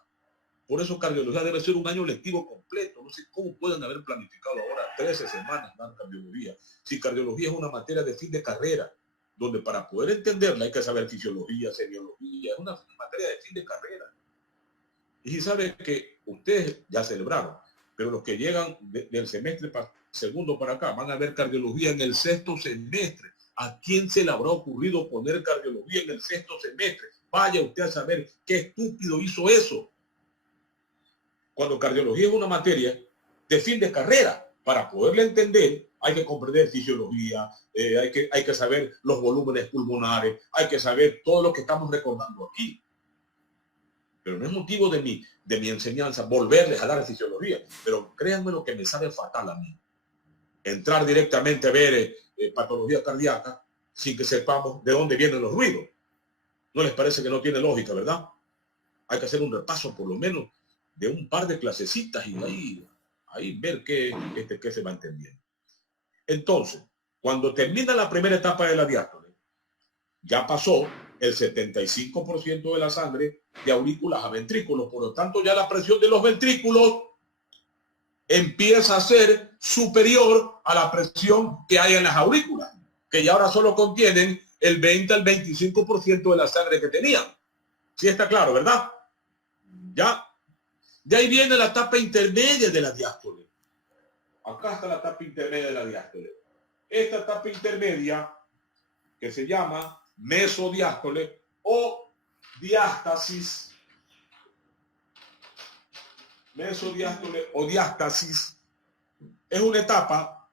Por eso cardiología debe ser un año lectivo completo. No sé cómo pueden haber planificado ahora 13 semanas dar cardiología. Si cardiología es una materia de fin de carrera, donde para poder entenderla hay que saber fisiología, semiología, es una materia de fin de carrera. Y si sabe que ustedes ya celebraron, pero los que llegan del semestre segundo para acá van a ver cardiología en el sexto semestre. ¿A quién se le habrá ocurrido poner cardiología en el sexto semestre? Vaya usted a saber qué estúpido hizo eso. Cuando cardiología es una materia de fin de carrera, para poderla entender hay que comprender fisiología, hay que saber los volúmenes pulmonares, hay que saber todo lo que estamos recordando aquí. Pero no es motivo de mi enseñanza volverles a dar fisiología. Pero créanme lo que me sabe fatal a mí. Entrar directamente a ver patología cardíaca sin que sepamos de dónde vienen los ruidos. ¿No les parece que no tiene lógica, verdad? Hay que hacer un repaso por lo menos de un par de clasecitas y ahí ver qué se va entendiendo. Entonces, cuando termina la primera etapa de la diástole, ya pasó el 75% de la sangre de aurículas a ventrículos. Por lo tanto, ya la presión de los ventrículos empieza a ser superior a la presión que hay en las aurículas, que ya ahora solo contienen el 20 al 25% de la sangre que tenían. Sí está claro, ¿verdad? Ya. De ahí viene la etapa intermedia de la diástole. Acá está la etapa intermedia de la diástole. Esta etapa intermedia, que se llama mesodiástole o diástasis, mesodiástole o diástasis, es una etapa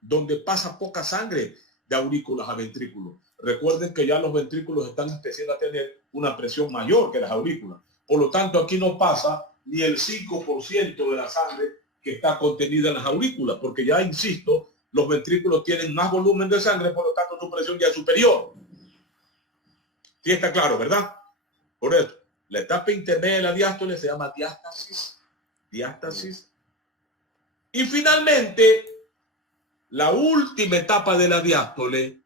donde pasa poca sangre de aurículas a ventrículos. Recuerden que ya los ventrículos están empezando a tener una presión mayor que las aurículas. Por lo tanto, aquí no pasa ni el 5% de la sangre que está contenida en las aurículas, porque ya, insisto, los ventrículos tienen más volumen de sangre, por lo tanto su presión ya es superior. Sí está claro, ¿verdad? Por eso, la etapa intermedia de la diástole se llama diástasis. Y finalmente, la última etapa de la diástole,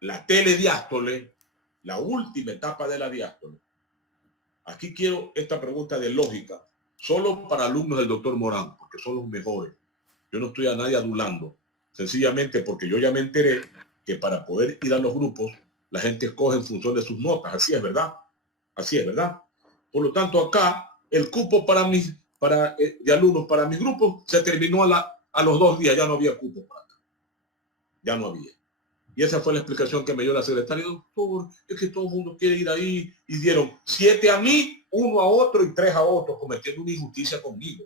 la telediástole, la última etapa de la diástole. Aquí quiero esta pregunta de lógica, solo para alumnos del doctor Morán, porque son los mejores. Yo no estoy a nadie adulando, sencillamente porque yo ya me enteré que para poder ir a los grupos, la gente escoge en función de sus notas. Así es, ¿verdad? Así es, ¿verdad? Por lo tanto, acá el cupo de alumnos para mis grupos se terminó a los 2 días, ya no había cupo para acá. Ya no había. Y esa fue la explicación que me dio la secretaria. Doctor, es que todo el mundo quiere ir ahí. Y dieron 7 a mí, 1 a otro y 3 a otro, cometiendo una injusticia conmigo.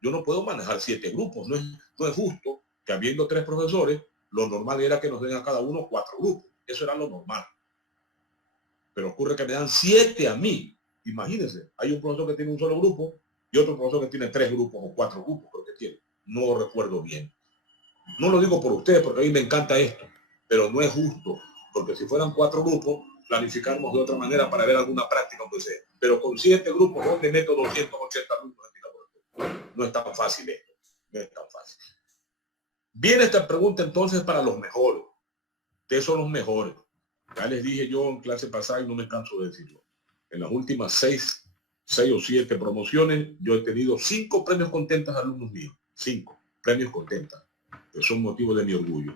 Yo no puedo manejar 7 grupos. No es justo que habiendo 3 profesores, lo normal era que nos den a cada uno 4 grupos. Eso era lo normal. Pero ocurre que me dan 7 a mí. Imagínense, hay un profesor que tiene un solo grupo y otro profesor que tiene 3 grupos o 4 grupos, creo que tiene. No recuerdo bien. No lo digo por ustedes, porque a mí me encanta esto, pero no es justo, porque si fueran 4 grupos, planificamos de otra manera para ver alguna práctica, aunque sea. Pero con 7 grupos, ¿dónde meto 280 alumnos en mi laboratorio? No es tan fácil esto. No es tan fácil. Viene esta pregunta entonces para los mejores. Ustedes son los mejores. Ya les dije yo en clase pasada y no me canso de decirlo. En las últimas 6 o 7 promociones, yo he tenido 5 premios contentas de alumnos míos. 5 premios contentas, que son motivo de mi orgullo.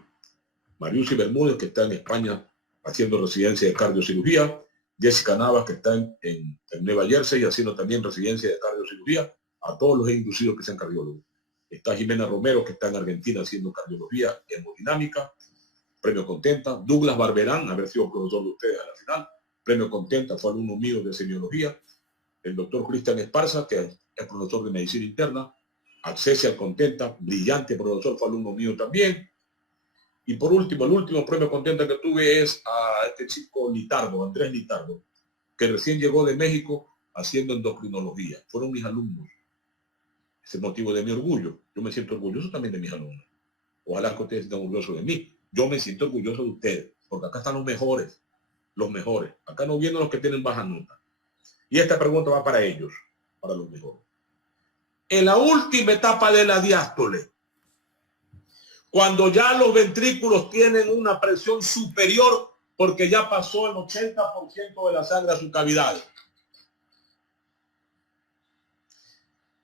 Mariusi Bermúdez, que está en España haciendo residencia de cardiocirugía. Jessica Navas, que está en Nueva Jersey haciendo también residencia de cardiocirugía. A todos los he inducido que sean cardiólogos. Está Jimena Romero, que está en Argentina haciendo cardiología hemodinámica. Premio contenta. Douglas Barberán, haber sido profesor de ustedes a la final. Premio contenta, fue alumno mío de semiología. El doctor Cristian Esparza, que es profesor de medicina interna. Accesia Contenta, brillante profesor, fue alumno mío también. Y por último, el último premio contenta que tuve es a este chico Litardo, Andrés Litardo, que recién llegó de México haciendo endocrinología. Fueron mis alumnos. Ese es motivo de mi orgullo. Yo me siento orgulloso también de mis alumnos. Ojalá que ustedes estén orgullosos de mí. Yo me siento orgulloso de ustedes, porque acá están los mejores. Los mejores. Acá no vienen los que tienen baja nota. Y esta pregunta va para ellos, para los mejores. En la última etapa de la diástole, cuando ya los ventrículos tienen una presión superior porque ya pasó el 80% de la sangre a su cavidad.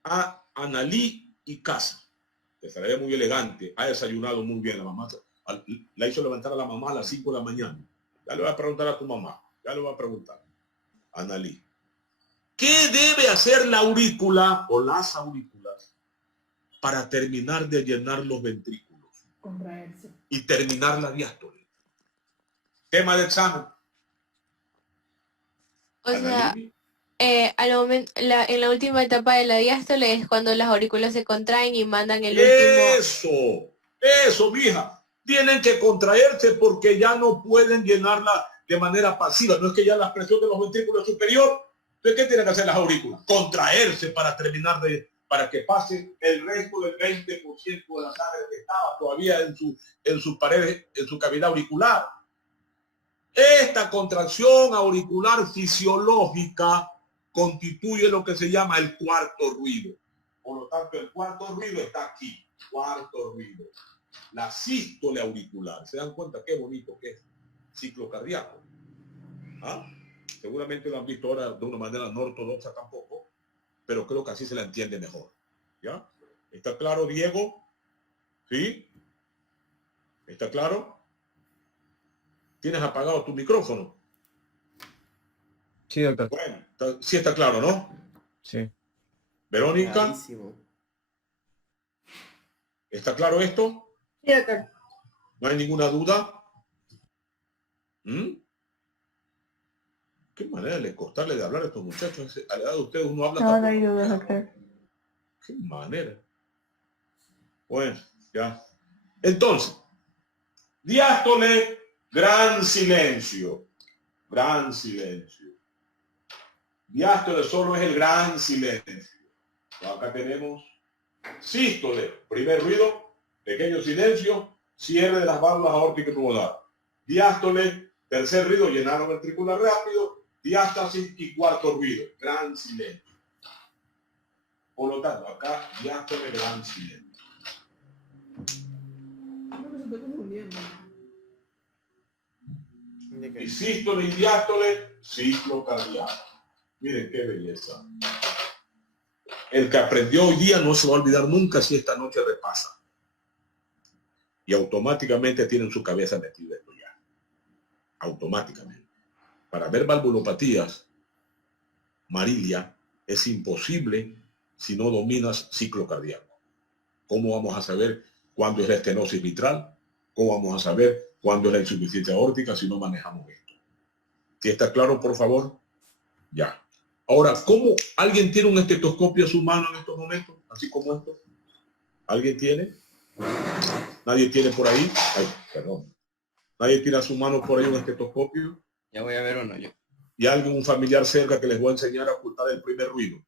A Analí y Casa, que se ve muy elegante, ha desayunado muy bien la mamá. La hizo levantar a la mamá a las 5 de la mañana. Ya le voy a preguntar a tu mamá. Ya le voy a preguntar. Analí. ¿Qué debe hacer la aurícula o las aurículas para terminar de llenar los ventrículos? Contraerse. Y terminar la diástole. Tema de examen. O sea, al momento, en la última etapa de la diástole es cuando las aurículas se contraen y mandan el último. Eso, mija. Tienen que contraerse porque ya no pueden llenarla de manera pasiva. No es que ya la presión de los ventrículos es superior. Entonces, ¿qué tienen que hacer las aurículas? Contraerse para terminar para que pase el resto del 20% de la sangre que estaba todavía en sus paredes, en su cavidad auricular. Esta contracción auricular fisiológica constituye lo que se llama el cuarto ruido. Por lo tanto, el cuarto ruido está aquí. Cuarto ruido. La sístole auricular. ¿Se dan cuenta qué bonito que es? Ciclo cardíaco. ¿Ah? Seguramente lo han visto ahora de una manera no ortodoxa tampoco, pero creo que así se la entiende mejor. ¿Ya? ¿Está claro, Diego? ¿Sí? ¿Está claro? ¿Tienes apagado tu micrófono? Sí, doctor. Bueno, sí está claro, ¿no? Sí. Verónica. Clarísimo. ¿Está claro esto? Sí, doctor. ¿No hay ninguna duda? ¿Qué manera de costarle de hablar a estos muchachos? A la edad de ustedes uno habla... No hay duda, doctor. ¿Qué manera? Bueno, ya. Entonces, diástole, gran silencio. Gran silencio. Diástole solo es el gran silencio. Acá tenemos sístole, primer ruido, pequeño silencio, cierre de las válvulas aórticas y pulmonar. Diástole, tercer ruido, llenado ventricular rápido, diástasis y cuarto ruido, gran silencio. Por lo tanto, acá diástole, gran silencio. Y sístole y diástole, ciclo cardíaco. Miren qué belleza. El que aprendió hoy día no se va a olvidar nunca si esta noche repasa. Y automáticamente tiene en su cabeza metido esto ya. Automáticamente. Para ver valvulopatías, Marilia, es imposible si no dominas ciclo cardíaco. ¿Cómo vamos a saber cuándo es la estenosis mitral? ¿Cómo vamos a saber cuándo es la insuficiencia aórtica si no manejamos esto? ¿Sí está claro, por favor? Ya. Ahora, ¿cómo alguien tiene un estetoscopio a su mano en estos momentos? Así como esto. ¿Alguien tiene? ¿Nadie tiene por ahí? Ay, perdón. ¿Nadie tiene a su mano por ahí un estetoscopio? Ya voy a ver uno yo. ¿Y alguien, un familiar cerca que les voy a enseñar a ocultar el primer ruido?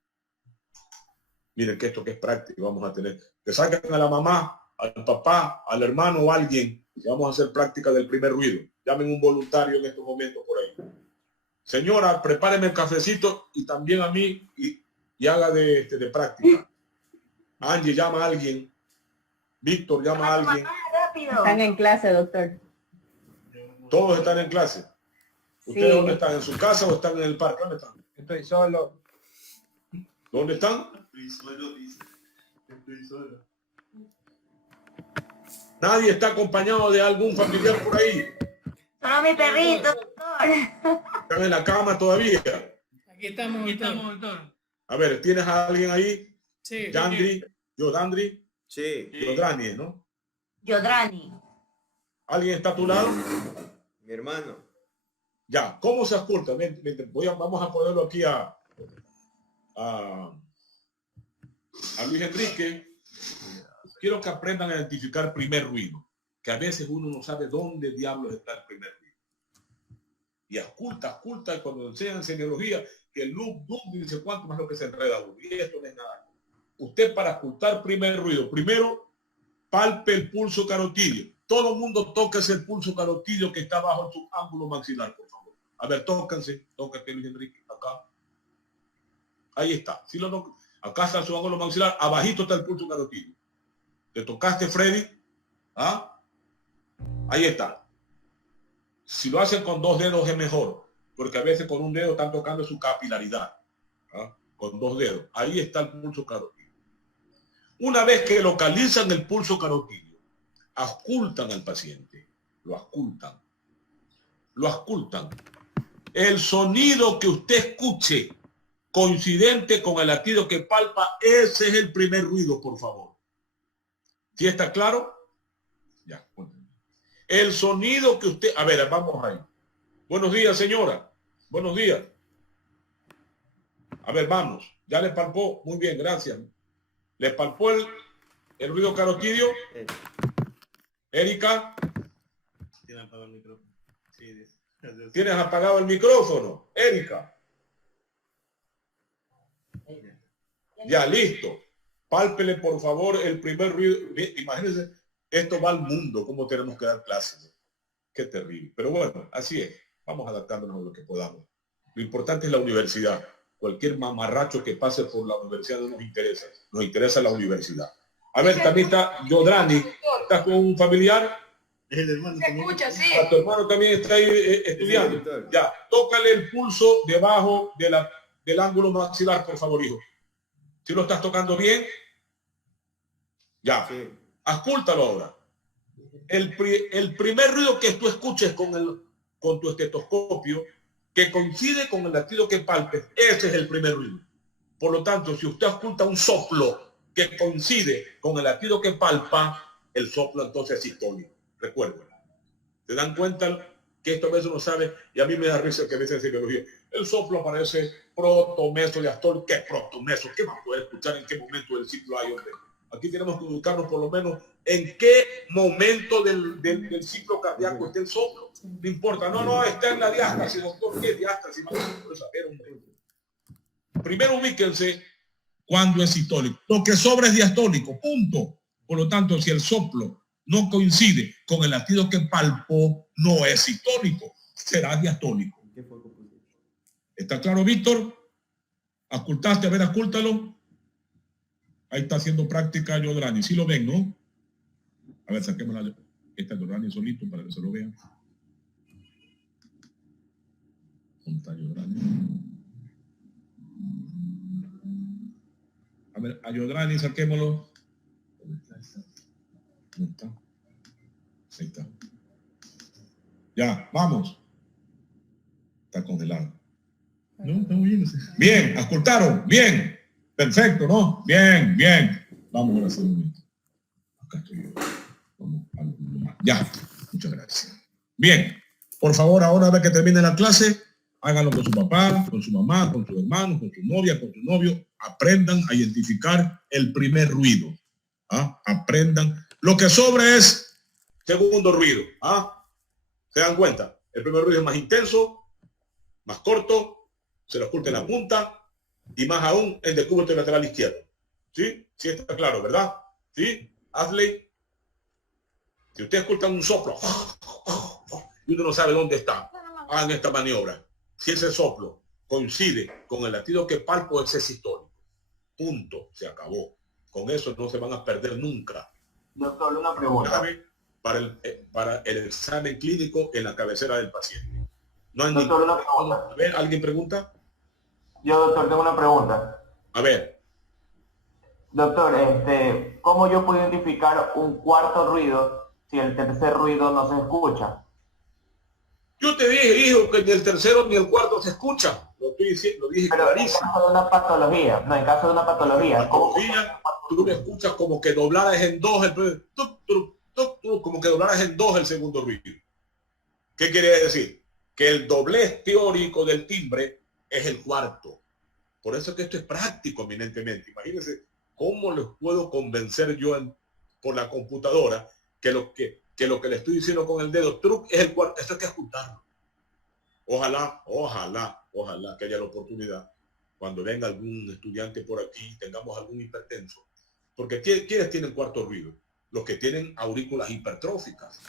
Miren que esto que es práctico, vamos a tener. Que saquen a la mamá, al papá, al hermano o a alguien. Y vamos a hacer práctica del primer ruido. Llamen un voluntario en estos momentos por ahí. Señora, prepáreme el cafecito y también a mí y haga de práctica. Angie, llama a alguien. Víctor, llama a alguien. Están en clase, doctor. Todos están en clase. ¿Ustedes Sí. dónde están? ¿En su casa o están en el parque? ¿Dónde están? Estoy solo. ¿Dónde están? Estoy solo. Nadie está acompañado de algún familiar por ahí. Solo mi perrito, doctor. Están en la cama todavía. Aquí estamos, doctor. A ver, ¿tienes a alguien ahí? Sí. Yandri, Yodandri. Sí. Yodrani, ¿no? Yodrani. ¿Alguien está a tu lado? Mi hermano. Ya, ¿cómo se oculta? Vamos a ponerlo aquí a Luis Enrique. Quiero que aprendan a identificar primer ruido, que a veces uno no sabe dónde diablos está el primer ruido. Y oculta, y cuando enseñan semiología, que el loop, dice cuánto más lo que se enreda uno. Y esto no es nada. Usted para ocultar primer ruido, primero palpe el pulso carotidio. Todo el mundo toca ese pulso carotidio que está bajo su ángulo maxilar, por favor. A ver, tóquense, tócate Luis Enrique, acá. Ahí está. Si acá está su ángulo maxilar, abajito está el pulso carotidio. ¿Te tocaste, Freddy? ¿Ah? Ahí está. Si lo hacen con 2 dedos es mejor, porque a veces con un dedo están tocando su capilaridad. ¿Ah? Con 2 dedos. Ahí está el pulso carotidio. Una vez que localizan el pulso carotidio, auscultan al paciente. Lo auscultan. Lo auscultan. El sonido que usted escuche coincidente con el latido que palpa, ese es el primer ruido, por favor. ¿Sí está claro? Ya. El sonido que usted... A ver, vamos ahí. Buenos días, señora. Buenos días. A ver, vamos. Ya le palpó. Muy bien, gracias. ¿Le palpó el ruido carotidio? Erika. Tiene apagado el micrófono. Sí, ¿Tienes apagado el micrófono? Erika. Ya, listo. Pálpele, por favor, el primer ruido. Imagínense, esto va al mundo, cómo tenemos que dar clases. Qué terrible. Pero bueno, así es. Vamos adaptándonos a lo que podamos. Lo importante es la universidad. Cualquier mamarracho que pase por la universidad no nos interesa. Nos interesa la universidad. A ver, también está Yodrani. ¿Estás con un familiar? El hermano Se escucha, sí. A tu hermano también está ahí estudiando. Ya, tócale el pulso debajo del ángulo maxilar, por favor, hijo. ¿Si lo estás tocando bien? Ya. Sí. Auscúltalo ahora. El primer ruido que tú escuches con tu estetoscopio, que coincide con el latido que palpes, ese es el primer ruido. Por lo tanto, si usted ausculta un soplo que coincide con el latido que palpa, el soplo entonces es sistólico. Recuerden. ¿Se dan cuenta que esto a veces uno sabe? Y a mí me da risa que a veces en psicología el soplo aparece proto, meso, diastólico. ¿Qué proto, meso? ¿Qué más puede escuchar? ¿En qué momento del ciclo hay, hombre? Aquí tenemos que ubicarnos por lo menos en qué momento del ciclo cardíaco está el soplo. No importa. No, está en la diástasis, doctor. ¿Qué diástasis? Primero ubíquense cuando es sistólico. Lo que sobra es diastólico, punto. Por lo tanto, si el soplo no coincide con el latido que palpó, no es sistólico, será diastólico. ¿Está claro, Víctor? ¿Auscultaste? A ver, auscúltalo. Ahí está haciendo práctica Yodrani. ¿Sí lo ven, no? A ver, saquémosla. Esta Yodrani solito para que se lo vean. A ver, a Yodrani saquémoslo. ¿Dónde está? Ahí está. Ya, vamos. Está congelado. No, está moviéndose. Bien, ¿escucharon? Bien. Perfecto, ¿no? Bien, bien. Vamos ahora a hacer un momento. Acá estoy yo. Vamos, ya, muchas gracias. Bien, por favor, ahora vez que termine la clase, háganlo con su papá, con su mamá, con sus hermanos, con su novia, con su novio. Aprendan a identificar el primer ruido. ¿Ah? Aprendan. Lo que sobra es segundo ruido. ¿Ah? ¿Se dan cuenta? El primer ruido es más intenso, más corto, se le oculta en la punta y más aún el decúbito lateral izquierdo. ¿Sí? Sí está claro, ¿verdad? ¿Sí? Hazle. Si ustedes escuchan un soplo y uno no sabe dónde está, hagan esta maniobra. Si ese soplo coincide con el latido que palpo, ese es histórico. Punto. Se acabó. Con eso no se van a perder nunca. Doctor, una pregunta. Para el examen clínico en la cabecera del paciente. No hay doctor, una pregunta. A ver, ¿alguien pregunta? Yo, doctor, tengo una pregunta. A ver. Doctor, ¿cómo yo puedo identificar un cuarto ruido si el tercer ruido no se escucha? Yo te dije, hijo, que ni el tercero ni el cuarto se escucha. Lo estoy diciendo, lo dije clarísimo. En caso de una patología, no, en caso de una patología. Tú me escuchas como que dobladas en dos, como que dobladas en dos el segundo ruido. ¿Qué quiere decir? Que el doblez teórico del timbre es el cuarto. Por eso es que esto es práctico eminentemente. Imagínense cómo les puedo convencer yo por la computadora que lo que le estoy diciendo con el dedo truc es el cuarto. Eso hay que escucharlo. Ojalá que haya la oportunidad cuando venga algún estudiante por aquí, tengamos algún hipertenso. Porque ¿quiénes tienen cuarto ruido? Los que tienen aurículas hipertróficas,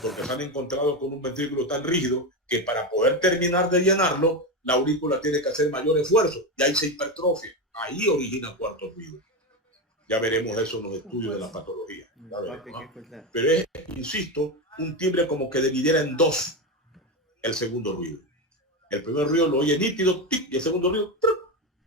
porque se han encontrado con un ventrículo tan rígido que para poder terminar de llenarlo, la aurícula tiene que hacer mayor esfuerzo y ahí se hipertrofia. Ahí origina cuarto ruido. Ya veremos eso en los estudios de la patología. Pero es, insisto, un timbre como que dividiera en dos el segundo ruido. El primer ruido lo oye nítido, tic, y el segundo ruido, truc,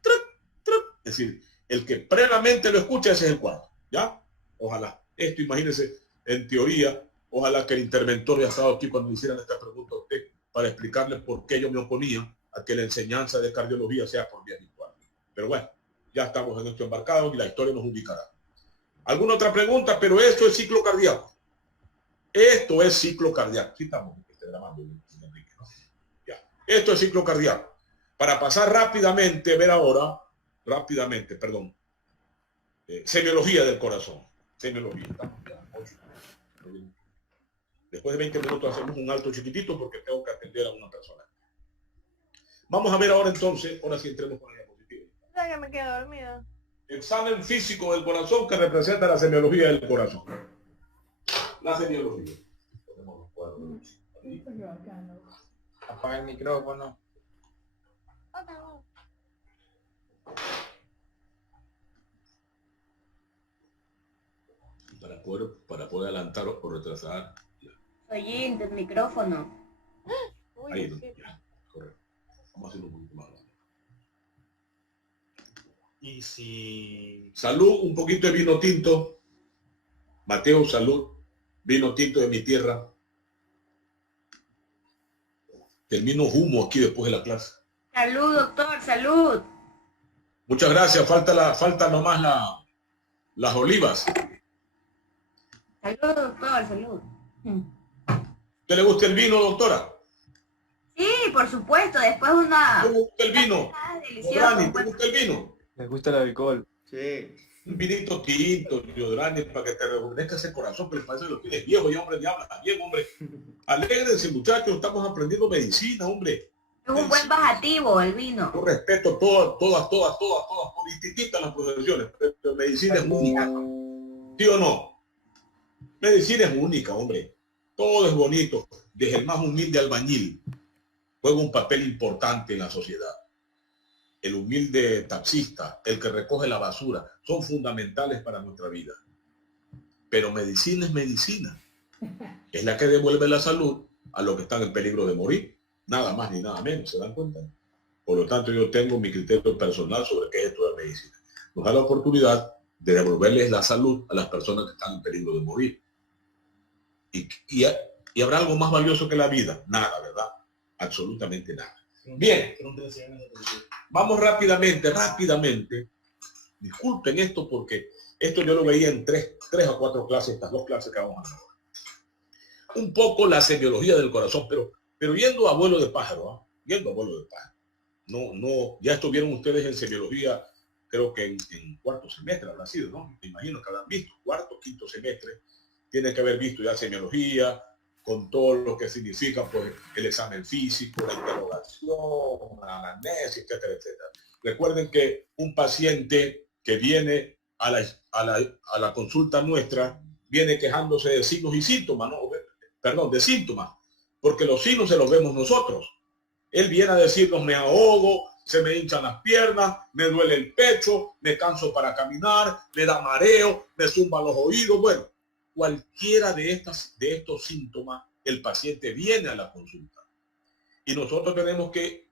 truc, truc. Es decir, el que plenamente lo escucha, ese es el cuarto. ¿Ya? Ojalá. Esto, imagínense, en teoría, ojalá que el interventor haya estado aquí cuando me hicieran esta pregunta a usted para explicarle por qué yo me oponía a que la enseñanza de cardiología sea por vía virtual. Pero bueno, ya estamos en esto embarcados y la historia nos ubicará. ¿Alguna otra pregunta? Pero esto es ciclo cardíaco. Esto es ciclo cardíaco. Sí estamos grabando, Enrique, ¿no? Ya. Esto es ciclo cardíaco. Para pasar rápidamente, semiología del corazón. Semiología. Después de 20 minutos hacemos un alto chiquitito porque tengo que atender a una persona. Vamos a ver ahora entonces, ahora sí entremos con la diapositiva. Que me quedo dormida. Examen físico del corazón que representa la semiología del corazón. La semiología. Apaga el micrófono. Para poder adelantar o retrasar. Oye, el micrófono. Ahí, ya, correcto. Vamos a hacerlo un poquito más grande. Y si... Salud, un poquito de vino tinto. Mateo, salud. Vino tinto de mi tierra. Termino humo aquí después de la clase. Salud, doctor, salud. Muchas gracias. Falta nomás las olivas. Salud, doctor, salud. ¿Te le gusta el vino, doctora? Sí, por supuesto. Después una... ¿Te gusta el vino? Yodrani, ¿te gusta el vino? ¿Les gusta el alcohol? Sí. Un vinito tinto, Yodrani, para que te rejuvenezca ese corazón, pero parece que lo tienes viejo ya, hombre, diabla. Bien, hombre. Alégrense, muchachos, estamos aprendiendo medicina, hombre. Es un buen bajativo el vino. Yo respeto todas, por distintas las profesiones, pero medicina es única. ¿Sí o no? Medicina es única, hombre. Todo es bonito. Desde el más humilde albañil juega un papel importante en la sociedad. El humilde taxista, el que recoge la basura, son fundamentales para nuestra vida. Pero medicina es medicina. Es la que devuelve la salud a los que están en peligro de morir. Nada más ni nada menos, ¿se dan cuenta? Por lo tanto, yo tengo mi criterio personal sobre qué es estudiar medicina. Nos da la oportunidad de devolverles la salud a las personas que están en peligro de morir. Y habrá algo más valioso que la vida. Nada, ¿verdad? Absolutamente nada. Bien. Vamos rápidamente. Disculpen esto porque esto yo lo veía en tres o cuatro clases, estas 2 clases que vamos a ver. Un poco la semiología del corazón, pero yendo a vuelo de pájaro, ¿eh? Yendo a vuelo de pájaro. No, ya estuvieron ustedes en semiología, creo que en cuarto semestre habrá sido, ¿no? Me imagino que habrán visto, cuarto, quinto semestre, tienen que haber visto ya semiología, con todo lo que significa pues, el examen físico, la interrogación, la anamnesis, etcétera, etcétera. Recuerden que un paciente que viene a la consulta nuestra, viene quejándose de signos y síntomas, ¿no? Perdón, de síntomas, porque los signos se los vemos nosotros. Él viene a decirnos, me ahogo, se me hinchan las piernas, me duele el pecho, me canso para caminar, me da mareo, me zumban los oídos. Bueno, cualquiera de estos síntomas, el paciente viene a la consulta. Y nosotros tenemos que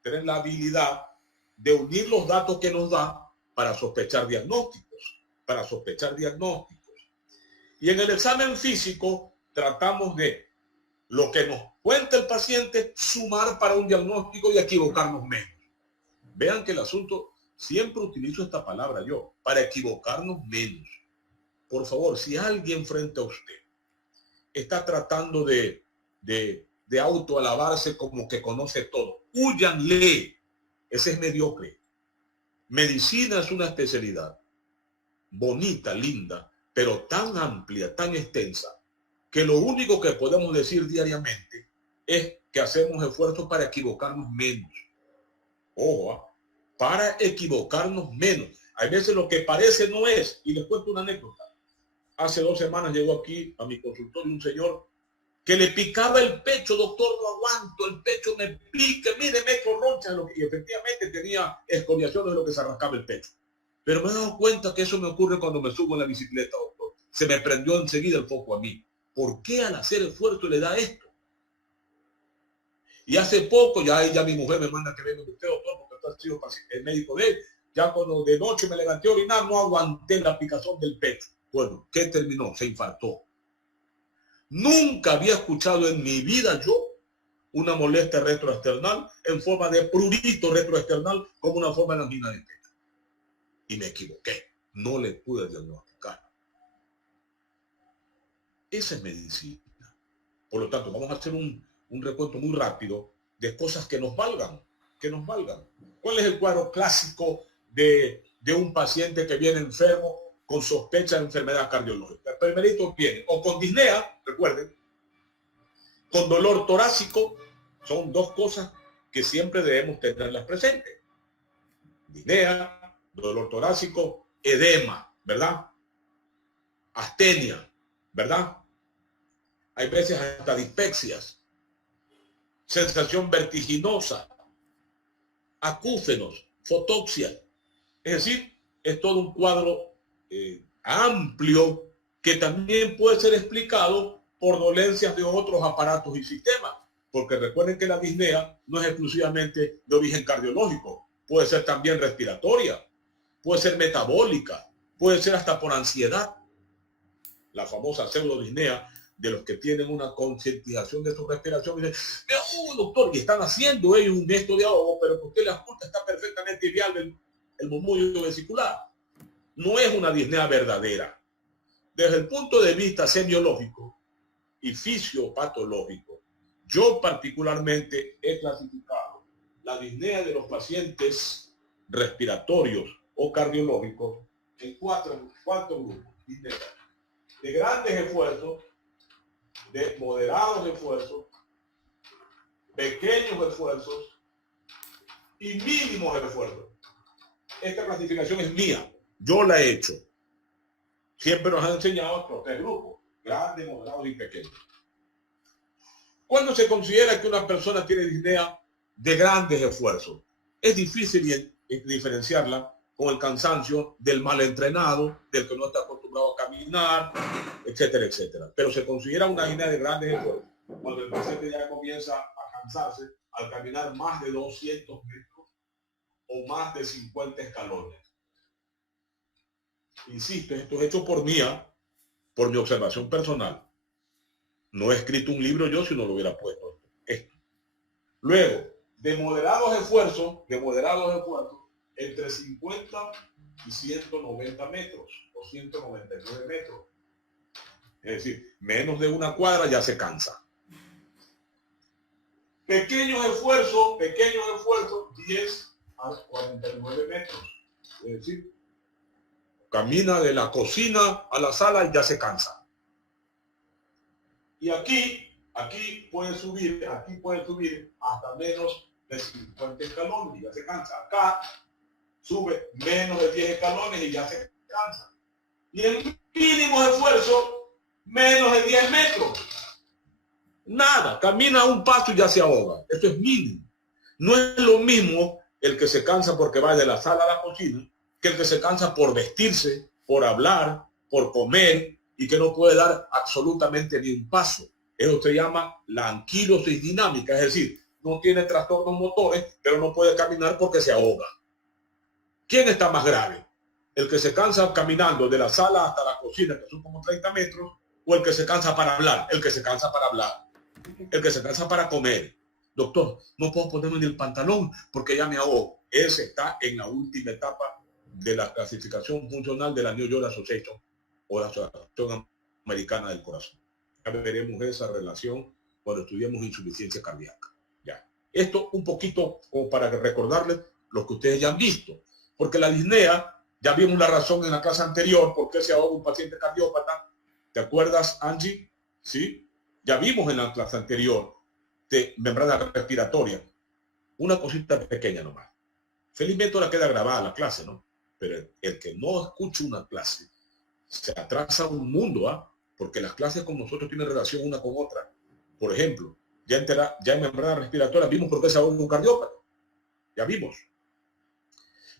tener la habilidad de unir los datos que nos da para sospechar diagnósticos. Y en el examen físico tratamos de lo que nos cuenta el paciente, sumar para un diagnóstico y equivocarnos menos. Vean que el asunto, siempre utilizo esta palabra yo, para equivocarnos menos. Por favor, si alguien frente a usted está tratando de autoalabarse como que conoce todo, húyanle. Ese es mediocre. Medicina es una especialidad bonita, linda, pero tan amplia, tan extensa, que lo único que podemos decir diariamente es que hacemos esfuerzos para equivocarnos menos. Ojo, para equivocarnos menos. Hay veces lo que parece no es. Y les cuento una anécdota. Hace 2 semanas llegó aquí a mi consultorio un señor que le picaba el pecho. Doctor, no aguanto, el pecho me pica, mire, me echo roncha. Y efectivamente tenía escoriaciones de lo que se arrancaba el pecho. Pero me he dado cuenta que eso me ocurre cuando me subo en la bicicleta, doctor. Se me prendió enseguida el foco a mí. ¿Por qué al hacer esfuerzo le da esto? Y hace poco, ya mi mujer me manda que venga usted, doctor, porque usted ha sido el médico de él. Ya cuando de noche me levanté a orinar, no aguanté la picazón del pecho. Bueno, ¿qué terminó? Se infartó. Nunca había escuchado en mi vida yo una molestia retroesternal en forma de prurito retroesternal como una forma de angina de pecho. Y me equivoqué. No le pude diagnosticar. Esa es medicina. Por lo tanto, vamos a hacer un recuento muy rápido de cosas que nos valgan. ¿Cuál es el cuadro clásico de un paciente que viene enfermo con sospecha de enfermedad cardiológica? El primerito viene o con disnea, recuerden, con dolor torácico. Son 2 cosas que siempre debemos tenerlas presentes. Disnea, dolor torácico, edema, ¿verdad? Astenia, ¿verdad? Hay veces hasta dispepsias, sensación vertiginosa, acúfenos, fotoxia. Es decir, es todo un cuadro amplio que también puede ser explicado por dolencias de otros aparatos y sistemas. Porque recuerden que la disnea no es exclusivamente de origen cardiológico, puede ser también respiratoria, puede ser metabólica, puede ser hasta por ansiedad. La famosa pseudodisnea de los que tienen una concientización de su respiración y dicen, doctor, y están haciendo ellos un gesto de ahogo, pero porque la escucha está perfectamente viable el murmullo vesicular. No es una disnea verdadera. Desde el punto de vista semiológico y fisiopatológico, yo particularmente he clasificado la disnea de los pacientes respiratorios o cardiológicos en cuatro grupos. De grandes esfuerzos, de moderados esfuerzos, pequeños esfuerzos y mínimos esfuerzos. Esta clasificación es mía, yo la he hecho. Siempre nos han enseñado estos 3 grupos, grandes, moderados y pequeños. ¿Cuándo se considera que una persona tiene disnea de grandes esfuerzos? Es difícil diferenciarla con el cansancio del mal entrenado, del que no está acostumbrado a caminar, etcétera, etcétera. Pero se considera una disnea de grandes esfuerzos cuando el paciente ya comienza a cansarse al caminar más de 200 metros o más de 50 escalones. Insisto, esto es hecho por mi observación personal. No he escrito un libro yo si no lo hubiera puesto esto. Luego, de moderados esfuerzos, entre 50 y 190 metros o 199 metros. Es decir, menos de una cuadra ya se cansa. Pequeños esfuerzos, 10 a 49 metros. Es decir, camina de la cocina a la sala y ya se cansa. Y aquí puede subir hasta menos de 50 escalones y ya se cansa. Acá sube menos de 10 escalones y ya se cansa. Y el mínimo esfuerzo, menos de 10 metros. Nada, camina un paso y ya se ahoga. Eso es mínimo. No es lo mismo el que se cansa porque va de la sala a la cocina que el que se cansa por vestirse, por hablar, por comer y que no puede dar absolutamente ni un paso. Eso se llama la anquilosis dinámica, es decir, no tiene trastornos motores, pero no puede caminar porque se ahoga. ¿Quién está más grave? ¿El que se cansa caminando de la sala hasta la cocina, que son como 30 metros, o el que se cansa para hablar? El que se cansa para hablar. El que se cansa para comer. Doctor, no puedo ponerme ni el pantalón porque ya me ahogo. Ese está en la última etapa de la clasificación funcional de la New York Association o la Asociación Americana del Corazón. Ya veremos esa relación cuando estudiemos insuficiencia cardíaca. Ya. Esto un poquito como para recordarles lo que ustedes ya han visto. Porque la disnea, ya vimos la razón en la clase anterior, por qué se ahoga un paciente cardiópata. ¿Te acuerdas, Angie? ¿Sí? Ya vimos en la clase anterior de membrana respiratoria. Una cosita pequeña nomás. Felizmente la queda grabada la clase, ¿no? Pero el que no escucha una clase se atrasa un mundo, ¿ah? Porque las clases con nosotros tienen relación una con otra. Por ejemplo, ya en membrana respiratoria vimos por qué se ahoga un cardiópata. Ya vimos.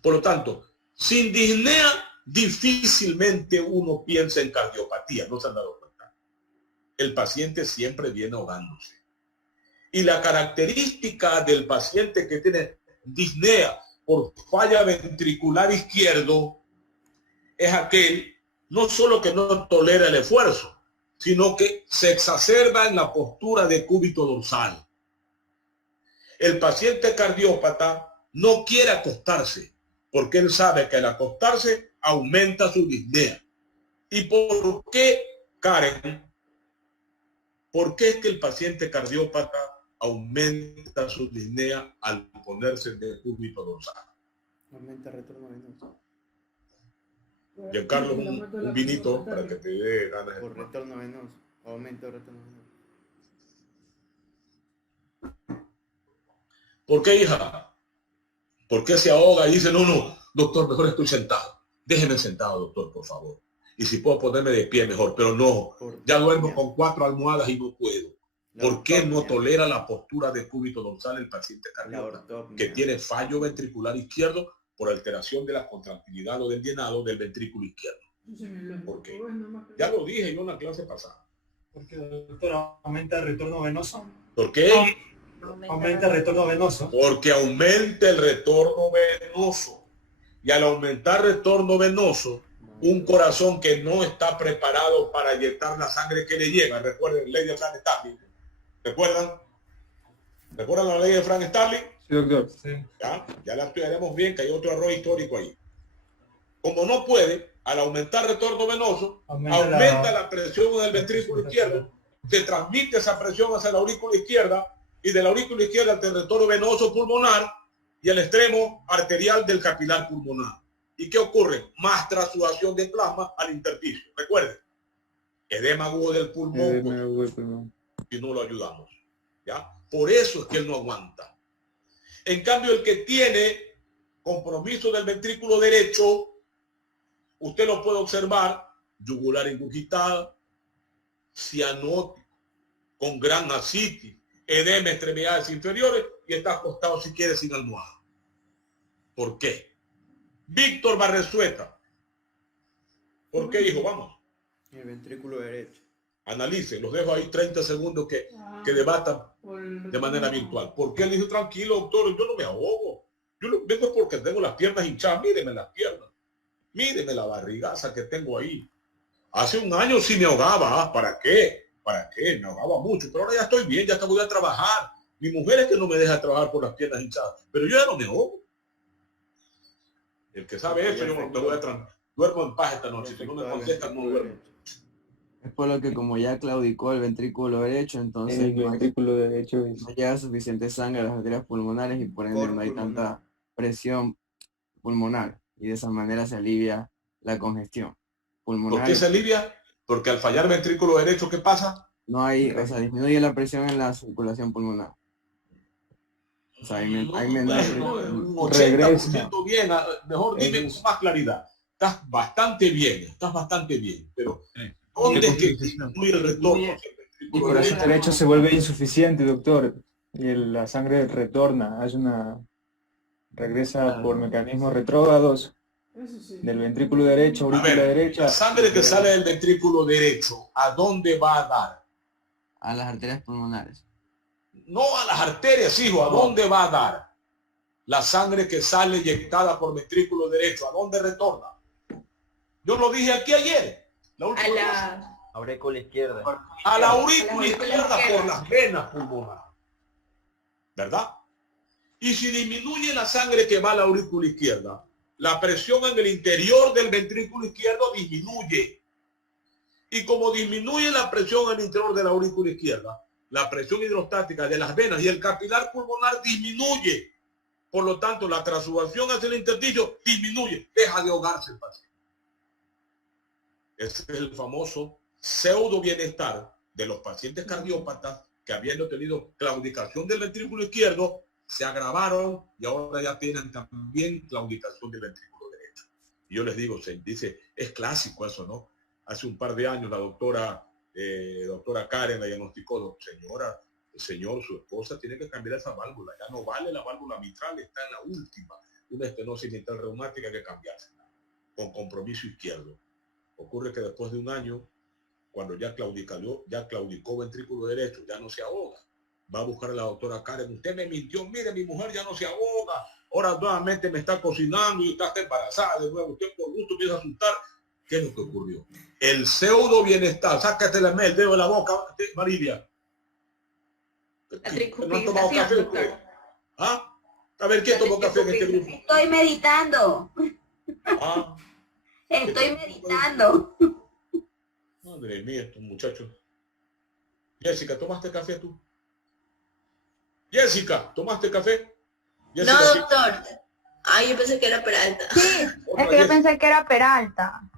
Por lo tanto, sin disnea difícilmente uno piensa en cardiopatía, ¿no se han dado cuenta? El paciente siempre viene ahogándose. Y la característica del paciente que tiene disnea por falla ventricular izquierdo es aquel no solo que no tolera el esfuerzo, sino que se exacerba en la postura de cúbito dorsal. El paciente cardiópata no quiere acostarse porque él sabe que al acostarse aumenta su disnea. ¿Y por qué, Karen? ¿Por qué es que el paciente cardiópata aumenta su disnea al ponerse de cúbito dorsal? Aumenta el retorno venoso. Giancarlo, un vinito para que te dé ganas de por retorno venoso. Aumenta el retorno venoso. ¿Por qué, hija? ¿Por qué se ahoga y dice, no, doctor, mejor estoy sentado? Déjeme sentado, doctor, por favor. Y si puedo ponerme de pie, mejor. Pero no, ya duermo con 4 almohadas y no puedo. ¿Por qué no tolera la postura de cúbito dorsal el paciente cardiópata que tiene fallo ventricular izquierdo por alteración de la contractilidad o del llenado del ventrículo izquierdo? ¿Por qué? Ya lo dije yo en la clase pasada. Porque, doctor, aumenta el retorno venoso. ¿Por qué? Aumenta el retorno venoso. Porque aumenta el retorno venoso. Y al aumentar retorno venoso, un corazón que no está preparado para inyectar la sangre que le llega. Recuerden la ley de Frank Starling. ¿Recuerdan la ley de Frank Starling? Sí, doctor. Sí. Ya la estudiaremos bien, que hay otro error histórico ahí. Como no puede, al aumentar retorno venoso, aumenta la presión del ventrículo izquierdo, se transmite esa presión hacia la aurícula izquierda y de la aurícula izquierda al retorno venoso pulmonar y al extremo arterial del capilar pulmonar. ¿Y qué ocurre? Más transsudación de plasma al intersticio. Recuerden, edema agudo del pulmón, si no lo ayudamos. ¿Ya? Por eso es que él no aguanta. En cambio, el que tiene compromiso del ventrículo derecho, usted lo puede observar, yugular ingurgitada, cianótico, con gran ascitis, edema extremidades inferiores y está acostado si quiere sin almohada. ¿Por qué? Víctor Barresueta. ¿Por qué, hijo? Vamos. El ventrículo derecho. Analicen, los dejo ahí 30 segundos que debatan de manera virtual. ¿Por qué? Le dije, tranquilo, doctor, yo no me ahogo. Yo no vengo porque tengo las piernas hinchadas. Míreme las piernas. Míreme la barrigaza que tengo ahí. Hace un año sí me ahogaba. ¿Ah? ¿Para qué? ¿Para qué? Me ahogaba mucho. Pero ahora ya estoy bien, ya voy a trabajar. Mi mujer es que no me deja trabajar por las piernas hinchadas. Pero yo ya no me ahogo. El que sabe eso, yo me voy a duermo en paz esta noche. Si no me contestan, no duermo. Es por lo que como ya claudicó el ventrículo derecho, entonces El ventrículo derecho es... no llega suficiente sangre a las arterias pulmonares y por ende no hay tanta presión pulmonar y de esa manera se alivia la congestión pulmonar. ¿Por qué se alivia? Porque al fallar ventrículo derecho, ¿qué pasa? No hay, o sea, disminuye la presión en la circulación pulmonar. O sea, hay menos... Un 80% bien, mejor dime con más claridad. Estás bastante bien, pero ¿dónde es que disminuye el retorno? El corazón derecho se vuelve insuficiente, doctor, y la sangre retorna, regresa por mecanismos retrógrados del ventrículo derecho, aurícula derecha. La sangre que sale del ventrículo derecho, ¿a dónde va a dar? A las arterias pulmonares. No a las arterias, hijo, ¿a dónde va a dar? La sangre que sale inyectada por ventrículo derecho, ¿a dónde retorna? Yo lo dije aquí ayer. A la aurícula izquierda. A la aurícula izquierda por las venas pulmonares. ¿Verdad? Y si disminuye la sangre que va a la aurícula izquierda, la presión en el interior del ventrículo izquierdo disminuye. Y como disminuye la presión en el interior de la aurícula izquierda, la presión hidrostática de las venas y el capilar pulmonar disminuye. Por lo tanto, la transsudación hacia el intersticio disminuye. Deja de ahogarse el paciente. Ese es el famoso pseudo bienestar de los pacientes cardiópatas que habiendo tenido claudicación del ventrículo izquierdo, se agravaron y ahora ya tienen también claudicación del ventrículo derecho. Y yo les digo, se dice, es clásico eso, ¿no? Hace un par de años la doctora Karen la diagnosticó, señor, su esposa tiene que cambiar esa válvula, ya no vale la válvula mitral, está en la última, una estenosis mitral reumática que cambiársela, con compromiso izquierdo. Ocurre que después de un año, cuando ya claudicó ventrículo derecho, ya no se ahoga. Va a buscar a la doctora Karen, usted me mintió, mire, mi mujer ya no se ahoga, ahora nuevamente me está cocinando y está embarazada de nuevo, usted por gusto empieza a asustar. ¿Qué es lo que ocurrió? El pseudo bienestar, sácate el dedo de la boca, Marilia. ¿No han tomado café usted? ¿Ah? A ver, ¿quién tomó café en este grupo? Estoy meditando. Ah. Estoy meditando. Madre mía, estos muchachos. Jessica, ¿tomaste café tú? Jessica, ¿tomaste café? Jessica, no, doctor. Ay, yo pensé que era Peralta. Sí, es que yo pensé que era Peralta.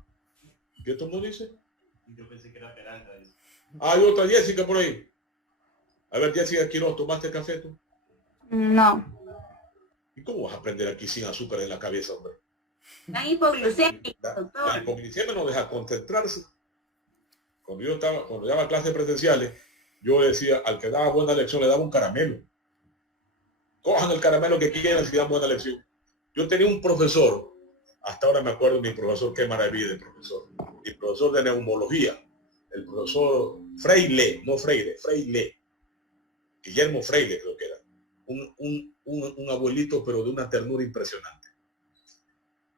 ¿Qué tomó, dice? Yo pensé que era Peralta. Dice. Hay otra Jessica por ahí. A ver, Jessica Quiroz, ¿tomaste café tú? No. ¿Y cómo vas a aprender aquí sin azúcar en la cabeza, hombre? La hipoglucemia, doctor. La hipoglucemia no deja concentrarse. Cuando yo daba clases presenciales, yo decía, al que daba buena lección le daba un caramelo. Cojan el caramelo que quieran si dan buena lección. Yo tenía un profesor, hasta ahora me acuerdo de mi profesor, qué maravilla de profesor. Mi profesor de neumología, el profesor Freire, no Freire, Freire. Guillermo Freire creo que era. Un abuelito, pero de una ternura impresionante.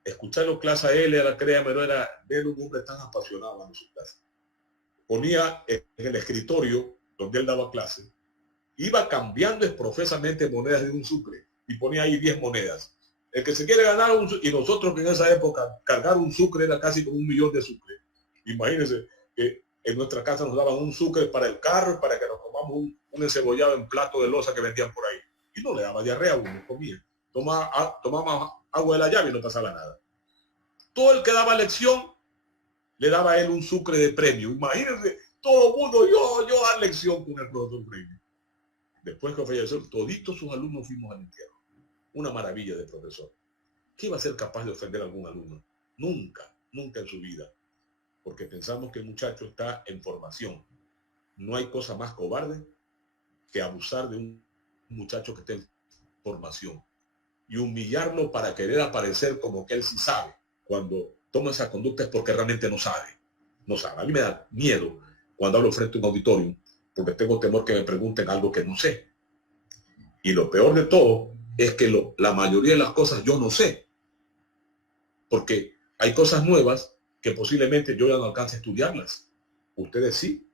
Escucharlo clase a él era, créame, no era ver un hombre tan apasionado en su clase. Ponía en el escritorio donde él daba clase, iba cambiando profesamente monedas de un sucre y ponía ahí 10 monedas. El que se quiere ganar y nosotros que en esa época cargar un sucre era casi como 1 millón de sucre. Imagínense que en nuestra casa nos daban un sucre para el carro y para que nos comamos un encebollado en plato de loza que vendían por ahí. Y no le daba diarrea a uno, comía. Tomaba agua de la llave y no pasaba nada. Todo el que daba lección le daba a él un sucre de premio. Imagínense, todo el mundo, yo dar lección con el profesor Freire. Después que falleció, toditos sus alumnos fuimos al entierro. Una maravilla de profesor. ¿Qué iba a ser capaz de ofender a algún alumno? Nunca, nunca en su vida. Porque pensamos que el muchacho está en formación. No hay cosa más cobarde que abusar de un muchacho que esté en formación y humillarlo para querer aparecer como que él sí sabe. Cuando toma esa conducta es porque realmente no sabe. No sabe. A mí me da miedo cuando hablo frente a un auditorio, porque tengo temor que me pregunten algo que no sé. Y lo peor de todo es que la mayoría de las cosas yo no sé, porque hay cosas nuevas que posiblemente yo ya no alcance a estudiarlas. Ustedes sí.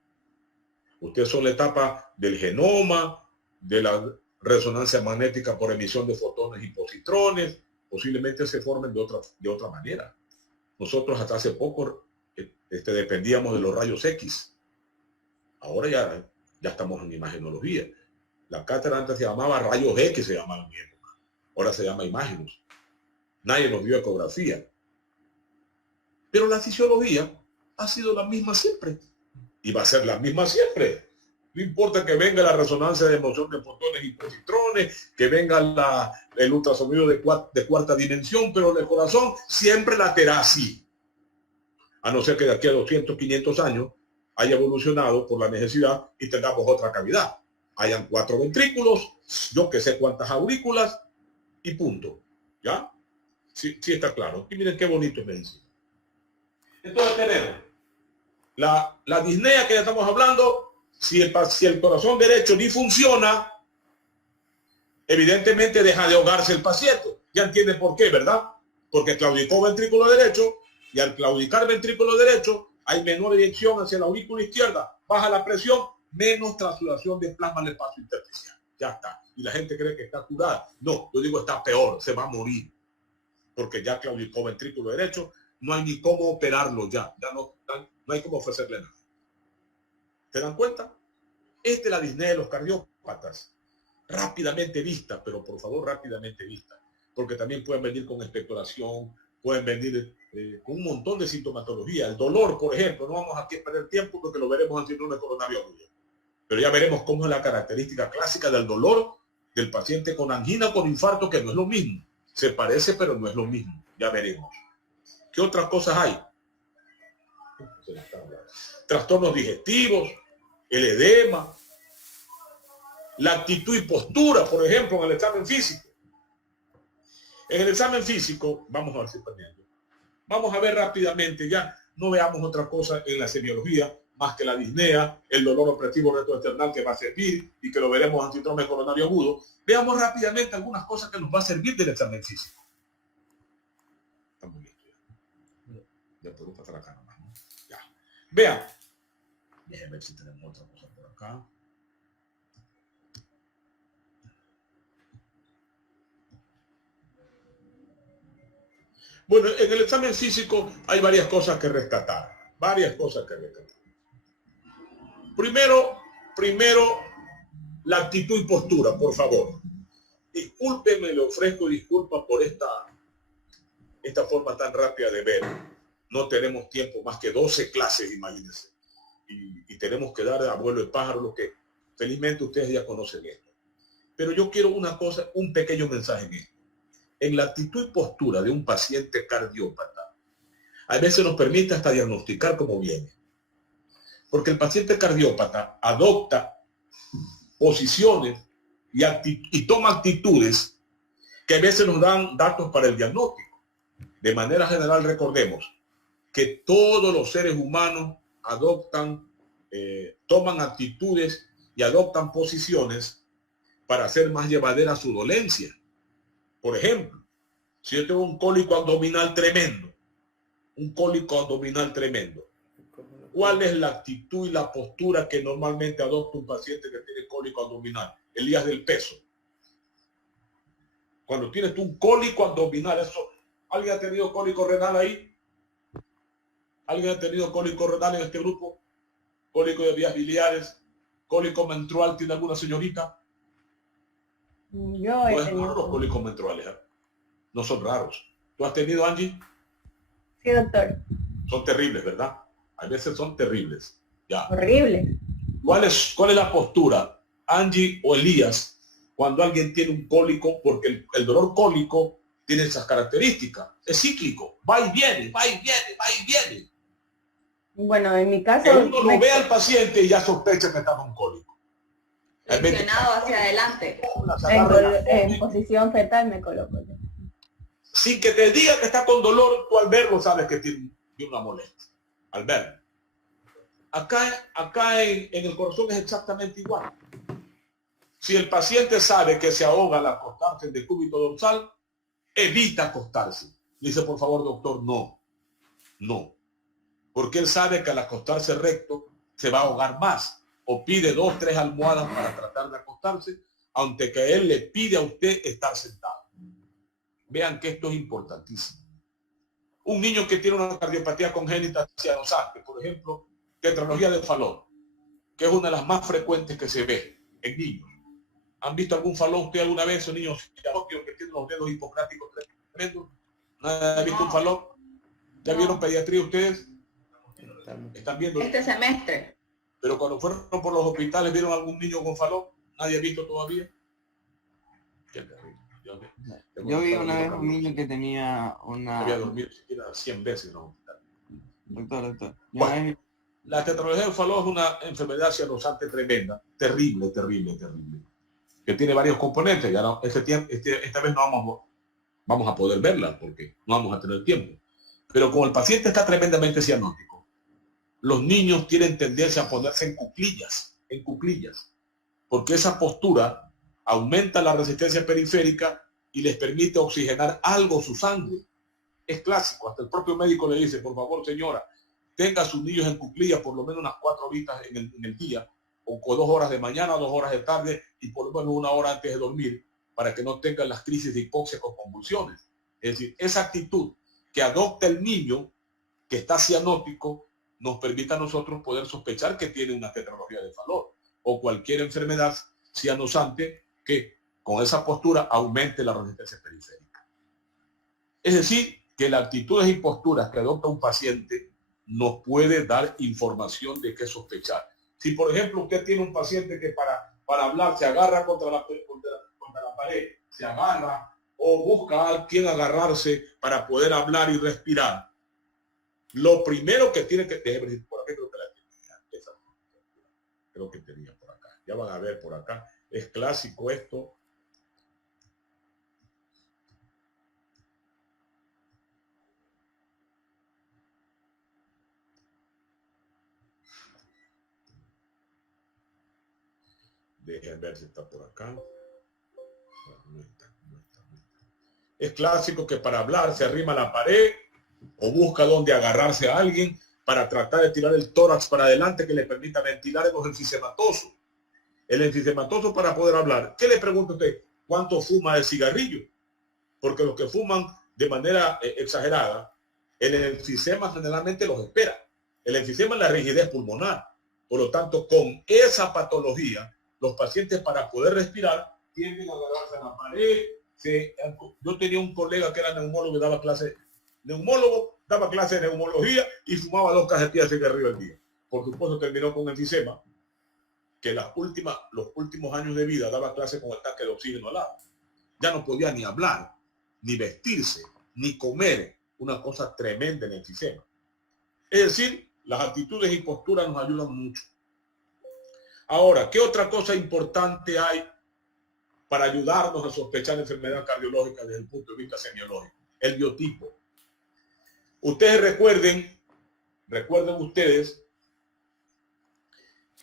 Ustedes son la etapa del genoma, de la resonancia magnética por emisión de fotones y positrones, posiblemente se formen de otra manera. Nosotros hasta hace poco dependíamos de los rayos X. Ahora ya estamos en imagenología. La cátedra antes se llamaba rayos X, se llamaba en mi época. Ahora se llama imágenos. Nadie nos dio ecografía. Pero la fisiología ha sido la misma siempre. Y va a ser la misma siempre. No importa que venga la resonancia de emoción de fotones y positrones, que venga el ultrasonido de cuarta dimensión, pero el corazón siempre laterá así. A no ser que de aquí a 200, 500 años haya evolucionado por la necesidad y tengamos otra cavidad. Hayan 4 ventrículos, yo que sé cuántas aurículas y punto. ¿Ya? Sí está claro. Y miren qué bonito es medicina. Entonces tenemos la disnea que ya estamos hablando. Si el corazón derecho ni funciona, evidentemente deja de ahogarse el paciente. Ya entiende por qué, ¿verdad? Porque claudicó ventrículo derecho y al claudicar ventrículo derecho hay menor eyección hacia la aurícula izquierda, baja la presión, menos transsudación de plasma en el espacio intersticial. Ya está. Y la gente cree que está curada. No, yo digo está peor, se va a morir. Porque ya claudicó ventrículo derecho, no hay ni cómo operarlo ya no hay cómo ofrecerle nada. ¿Se dan cuenta? Esta es la disnea de los cardiópatas. Rápidamente vista, pero por favor rápidamente vista. Porque también pueden venir con expectoración, pueden venir con un montón de sintomatología. El dolor, por ejemplo, no vamos aquí a perder tiempo porque lo veremos en síndrome coronario agudo. Pero ya veremos cómo es la característica clásica del dolor del paciente con angina o con infarto, que no es lo mismo. Se parece, pero no es lo mismo. Ya veremos. ¿Qué otras cosas hay? Trastornos digestivos, el edema, la actitud y postura, por ejemplo, en el examen físico. En el examen físico, vamos a ver si perdiendo. Vamos a ver rápidamente, ya no veamos otra cosa en la semiología, más que la disnea, el dolor opresivo retroesternal que va a servir y que lo veremos en síndrome coronario agudo. Veamos rápidamente algunas cosas que nos va a servir del examen físico. Estamos listos ya. Ya puedo pasar acá nomás, ¿no? Ya. Vean. Déjenme ver si tenemos otra cosa por acá. Bueno, en el examen físico hay varias cosas que rescatar. Primero, la actitud y postura, por favor. Discúlpeme, le ofrezco disculpas por esta forma tan rápida de ver. No tenemos tiempo más que 12 clases, imagínense. Y tenemos que dar a vuelo de pájaro lo que felizmente ustedes ya conocen esto. Pero yo quiero un pequeño mensaje en esto. En la actitud y postura de un paciente cardiópata, a veces nos permite hasta diagnosticar cómo viene. Porque el paciente cardiópata adopta posiciones y toma actitudes que a veces nos dan datos para el diagnóstico. De manera general, recordemos que todos los seres humanos toman actitudes y adoptan posiciones para hacer más llevadera su dolencia. Por ejemplo, si yo tengo un cólico abdominal tremendo, ¿cuál es la actitud y la postura que normalmente adopta un paciente que tiene cólico abdominal? Elías del peso. Cuando tienes tú un cólico abdominal, ¿alguien ha tenido cólico renal ahí? ¿Alguien ha tenido cólico renal en este grupo? ¿Cólico de vías biliares? ¿Cólico menstrual tiene alguna señorita? Yo No he es tenido. raro los cólicos menstruales, ¿eh? No son raros. ¿Tú has tenido, Angie? Sí, doctor. Son terribles, ¿verdad? A veces son terribles. Ya. Horrible. ¿Cuál es la postura, Angie o Elías, cuando alguien tiene un cólico? Porque el dolor cólico tiene esas características. Es cíclico. Va y viene, va y viene, va y viene. Bueno, en mi caso... Que uno lo ve al paciente y ya sospecha que está con un cólico. Flexionado hacia adelante. En posición fetal me coloco. Sin que te diga que está con dolor, tú al verlo sabes que tiene una molestia. Al verlo. Acá en el corazón es exactamente igual. Si el paciente sabe que se ahoga al acostarse en decúbito dorsal, evita acostarse. Dice, por favor, doctor, no. Porque él sabe que al acostarse recto se va a ahogar más. O pide 2 o 3 almohadas para tratar de acostarse, aunque que él le pide a usted estar sentado. Vean que esto es importantísimo. Un niño que tiene una cardiopatía congénita cianosante, por ejemplo, tetralogía del Fallot, que es una de las más frecuentes que se ve en niños. ¿Han visto algún Fallot usted alguna vez? Esos niños que tienen los dedos hipocráticos tremendos. ¿Nadie ha visto un Fallot? ¿Ya vieron pediatría ustedes? ¿Están viendo? Este semestre. Pero cuando fueron por los hospitales, ¿vieron algún niño con Fallot? ¿Nadie ha visto todavía? Qué terrible. Yo vi una vez un niño que tenía una... Había dormido siquiera 100 veces en los hospitales. Doctor. Bueno, la tetralogía del Fallot es una enfermedad cianosante tremenda, terrible, que tiene varios componentes. Ya no, esta vez no vamos a poder verla porque no vamos a tener tiempo. Pero como el paciente está tremendamente cianótico, los niños tienen tendencia a ponerse en cuclillas, porque esa postura aumenta la resistencia periférica y les permite oxigenar algo su sangre. Es clásico, hasta el propio médico le dice, por favor señora, tenga a sus niños en cuclillas por lo menos unas 4 horitas en el día, o con 2 horas de mañana, 2 horas de tarde y por lo menos 1 hora antes de dormir, para que no tengan las crisis de hipoxia con convulsiones. Es decir, esa actitud que adopta el niño que está cianótico nos permite a nosotros poder sospechar que tiene una tetralogía de Fallot o cualquier enfermedad cianosante que con esa postura aumente la resistencia periférica. Es decir, que las actitudes y posturas que adopta un paciente nos puede dar información de qué sospechar. Si, por ejemplo, usted tiene un paciente que para hablar se agarra contra la pared, se agarra o busca a quien agarrarse para poder hablar y respirar, lo primero que tiene que... Déjeme decir, por aquí creo que la tenía. Creo que tenía por acá. Ya van a ver por acá. Es clásico esto. Dejen ver si está por acá. No está. Es clásico que para hablar se arrima a la pared o busca donde agarrarse a alguien para tratar de tirar el tórax para adelante que le permita ventilar en los enfisematosos. El enfisematoso para poder hablar. ¿Qué le pregunta usted? ¿Cuánto fuma de cigarrillo? Porque los que fuman de manera exagerada, el enfisema generalmente los espera. El enfisema es la rigidez pulmonar. Por lo tanto, con esa patología, los pacientes para poder respirar tienden a agarrarse a la pared. Yo tenía un colega que era neumólogo y daba clase de neumología y fumaba 2 cajetillas de cigarrillo al día. Por supuesto terminó con enfisema, que los últimos años de vida daba clase con el tanque de oxígeno al lado. Ya no podía ni hablar, ni vestirse, ni comer. Una cosa tremenda en el enfisema. Es decir, las actitudes y posturas nos ayudan mucho. Ahora, ¿qué otra cosa importante hay para ayudarnos a sospechar enfermedad cardiológica desde el punto de vista semiológico? El biotipo. Ustedes recuerden ustedes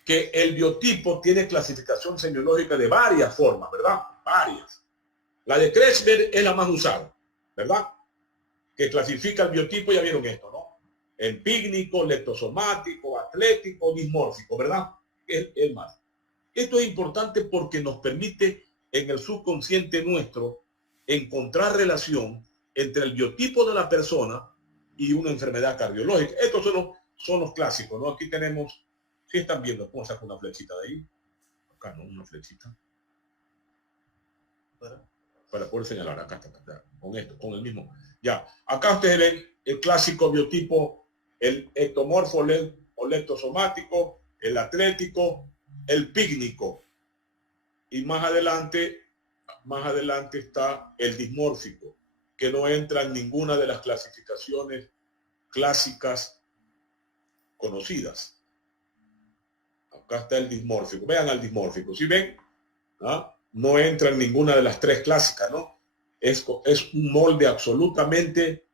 que el biotipo tiene clasificación semiológica de varias formas, ¿verdad? Varias. La de Kretschmer es la más usada, ¿verdad? Que clasifica el biotipo, ya vieron esto, ¿no? Empígnico, leptosomático, atlético, dismórfico, ¿verdad? Es más. Esto es importante porque nos permite en el subconsciente nuestro encontrar relación entre el biotipo de la persona y una enfermedad cardiológica. Estos son los clásicos, ¿no? Aquí tenemos, ¿qué están viendo? ¿Cómo saco una flechita de ahí? Acá, ¿no? Una flechita. Para poder señalar, acá está, con esto, con el mismo. Ya, acá ustedes ven el clásico biotipo, el ectomorfo o leptosomático, el atlético, el pígnico. Y más adelante está el dismórfico, que no entra en ninguna de las clasificaciones clásicas conocidas. Acá está el dismórfico. Vean al dismórfico. ¿Sí ven? ¿Ah? No entra en ninguna de las 3 clásicas, ¿no? Es un molde absolutamente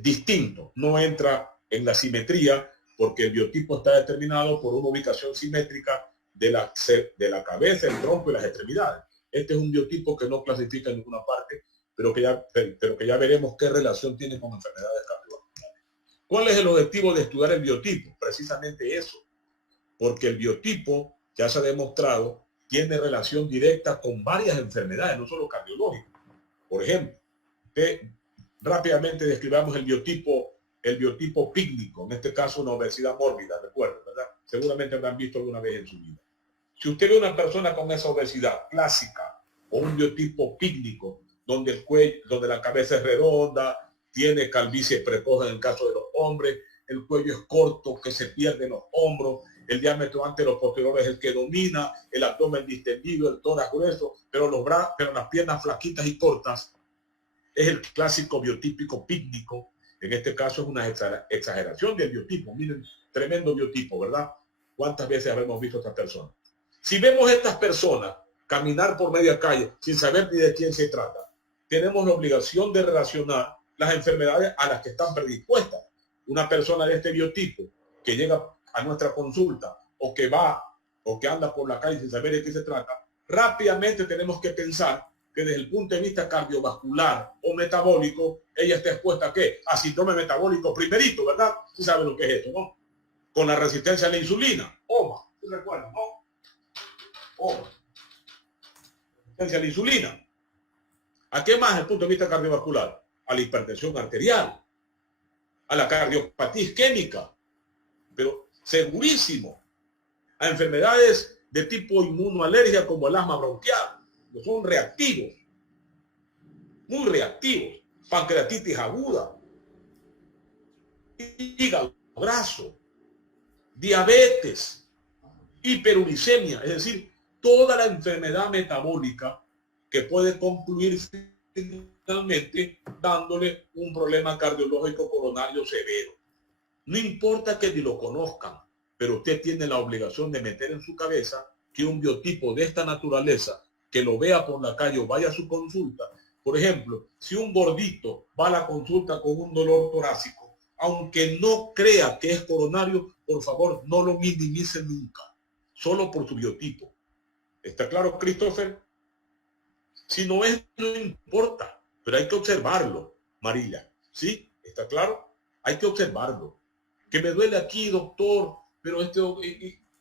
distinto. No entra en la simetría porque el biotipo está determinado por una ubicación simétrica de la cabeza, el tronco y las extremidades. Este es un biotipo que no clasifica en ninguna parte, pero que ya veremos qué relación tiene con enfermedades cardiovasculares. ¿Cuál es el objetivo de estudiar el biotipo? Precisamente eso, porque el biotipo, ya se ha demostrado, tiene relación directa con varias enfermedades, no solo cardiológicas. Por ejemplo, rápidamente describamos el biotipo pícnico, en este caso una obesidad mórbida, recuerden, ¿verdad? Seguramente habrán visto alguna vez en su vida. Si usted ve una persona con esa obesidad clásica o un biotipo pícnico, donde el cuello, donde la cabeza es redonda, tiene calvicie precoz en el caso de los hombres, el cuello es corto, que se pierde en los hombros, el diámetro anteroposterior es el que domina, el abdomen distendido, el tórax grueso, pero las piernas flaquitas y cortas, es el clásico biotípico pícnico. En este caso es una exageración del biotipo. Miren, tremendo biotipo, ¿verdad? ¿Cuántas veces habremos visto a estas personas? Si vemos a estas personas caminar por media calle sin saber ni de quién se trata, tenemos la obligación de relacionar las enfermedades a las que están predispuestas. Una persona de este biotipo que llega a nuestra consulta o que anda por la calle sin saber de qué se trata, rápidamente tenemos que pensar que desde el punto de vista cardiovascular o metabólico, ella está expuesta ¿a qué? A síndrome metabólico primerito, ¿verdad? ¿Sí saben lo que es esto, no? Con la resistencia a la insulina. OMA, ¿sí recuerdan, no? OMA. Resistencia a la insulina. ¿A qué más desde el punto de vista cardiovascular? A la hipertensión arterial, a la cardiopatía isquémica, pero segurísimo, a enfermedades de tipo inmunoalergia como el asma bronquial, que son reactivos, muy reactivos, pancreatitis aguda, hígado graso, diabetes, hiperuricemia, es decir, toda la enfermedad metabólica que puede concluir finalmente dándole un problema cardiológico coronario severo. No importa que ni lo conozcan, pero usted tiene la obligación de meter en su cabeza que un biotipo de esta naturaleza, que lo vea por la calle o vaya a su consulta, por ejemplo, si un gordito va a la consulta con un dolor torácico, aunque no crea que es coronario, por favor, no lo minimice nunca, solo por su biotipo. ¿Está claro, Christopher? Si no es, no importa, pero hay que observarlo, Marilla. ¿Sí? ¿Está claro? Hay que observarlo. Que me duele aquí, doctor, pero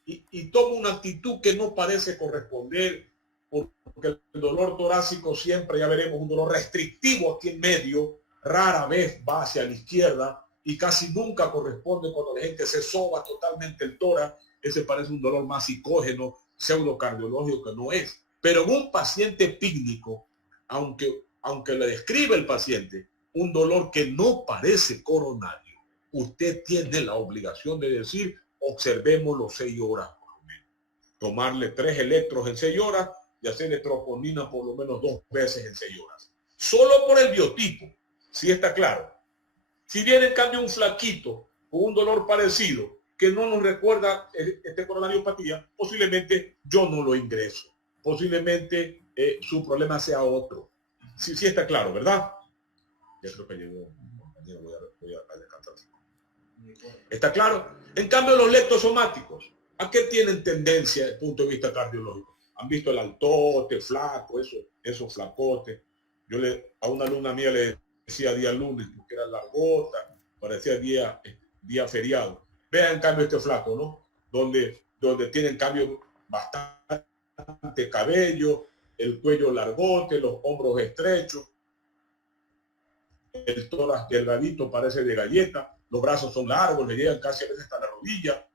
y tomo una actitud que no parece corresponder, porque el dolor torácico siempre, ya veremos, un dolor restrictivo aquí en medio, rara vez va hacia la izquierda y casi nunca corresponde cuando la gente se soba totalmente el tórax. Ese parece un dolor más psicógeno, pseudocardiológico, que no es. Pero en un paciente pícnico, aunque le describe el paciente un dolor que no parece coronario, usted tiene la obligación de decir, observémoslo 6 horas por lo menos. Tomarle 3 electros en 6 horas y hacerle troponina por lo menos 2 veces en 6 horas. Solo por el biotipo, si está claro. Si viene en cambio un flaquito con un dolor parecido que no nos recuerda este coronariopatía, posiblemente yo no lo ingreso. Posiblemente su problema sea otro. Sí está claro, ¿verdad? Ya creo que llegó. Voy a descansar. ¿Está claro? En cambio, los lectosomáticos, ¿a qué tienen tendencia desde el punto de vista cardiológico? ¿Han visto el altote, flaco, esos flacotes? Yo a una alumna mía le decía día lunes, porque era largota, parecía día feriado. Vean en cambio este flaco, ¿no? Donde tiene en cambio bastante cabello, el cuello largote, los hombros estrechos, el tórax delgadito, parece de galleta, los brazos son largos, le llegan casi a veces hasta la rodilla,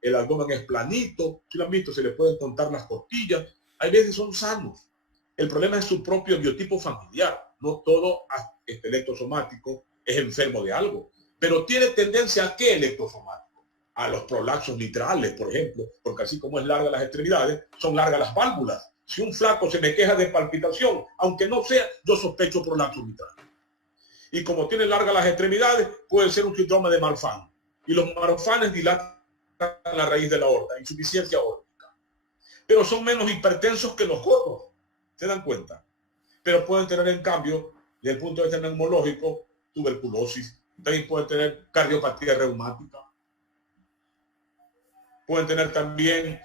el abdomen es planito, si lo han visto, se le pueden contar las costillas, hay veces son sanos. El problema es su propio biotipo familiar, no todo electrosomático es enfermo de algo, pero tiene tendencia a qué electrosomático, a los prolaxos mitrales, por ejemplo, porque así como es larga las extremidades, son largas las válvulas. Si un flaco se me queja de palpitación, aunque no sea, yo sospecho prolaxo mitral. Y como tiene largas las extremidades, puede ser un síndrome de Marfan. Y los Marfanes dilatan la raíz de la aorta, insuficiencia aórtica. Pero son menos hipertensos que los gordos, ¿se dan cuenta? Pero pueden tener, en cambio, desde el punto de vista neumológico, tuberculosis. También pueden tener cardiopatía reumática. pueden tener también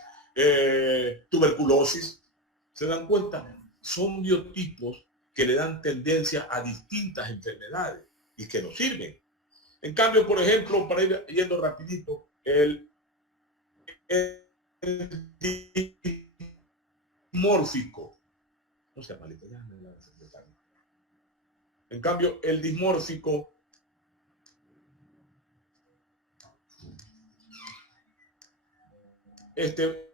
tuberculosis. ¿Se dan cuenta? Son biotipos que le dan tendencia a distintas enfermedades y que nos sirven. En cambio, por ejemplo, para ir yendo rapidito, el dismórfico. No sea malito, ya me la secretaria. En cambio, el dismórfico este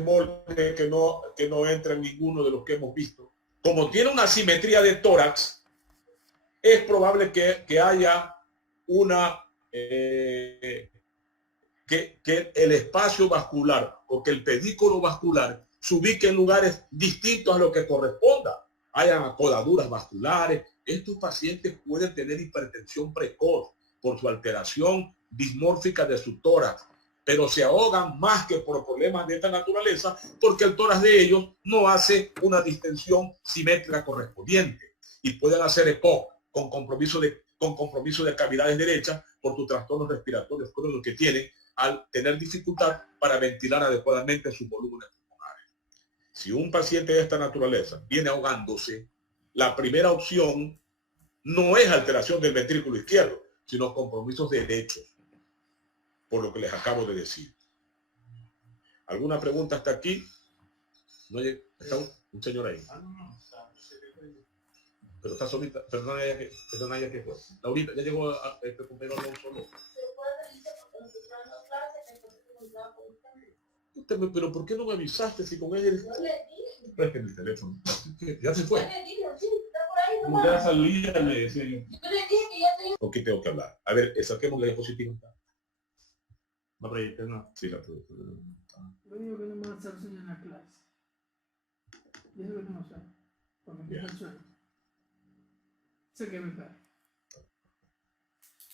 molde que no entra en ninguno de los que hemos visto, como tiene una simetría de tórax, es probable que haya una que el espacio vascular o que el pedículo vascular se ubique en lugares distintos a lo que corresponda. Hayan acodaduras vasculares. Estos pacientes pueden tener hipertensión precoz por su alteración dismórfica de su tórax, pero se ahogan más que por problemas de esta naturaleza porque el tórax de ellos no hace una distensión simétrica correspondiente y pueden hacer EPOC con compromiso de cavidades derechas por sus trastornos respiratorios crónicos que tienen al tener dificultad para ventilar adecuadamente sus volúmenes pulmonares. Si un paciente de esta naturaleza viene ahogándose, la primera opción no es alteración del ventrículo izquierdo, sino compromisos derechos, por lo que les acabo de decir. ¿Alguna pregunta hasta aquí? ¿No está un señor ahí? Pero está solita, perdona ella que fue. Laurita, ya llegó a este compañero solo. Pero ¿por qué no me avisaste si con él? Préstame el teléfono. Ya se fue. Ya salía, le decía yo. ¿Con qué tengo que hablar? A ver, saquemos la diapositiva. ¿Va a proyectar? No. Sí, la proyecto. Lo único que no me va a hacer sueño en la clase. Y eso que no sé. Cuando empieza el sueño. Sé que me cae.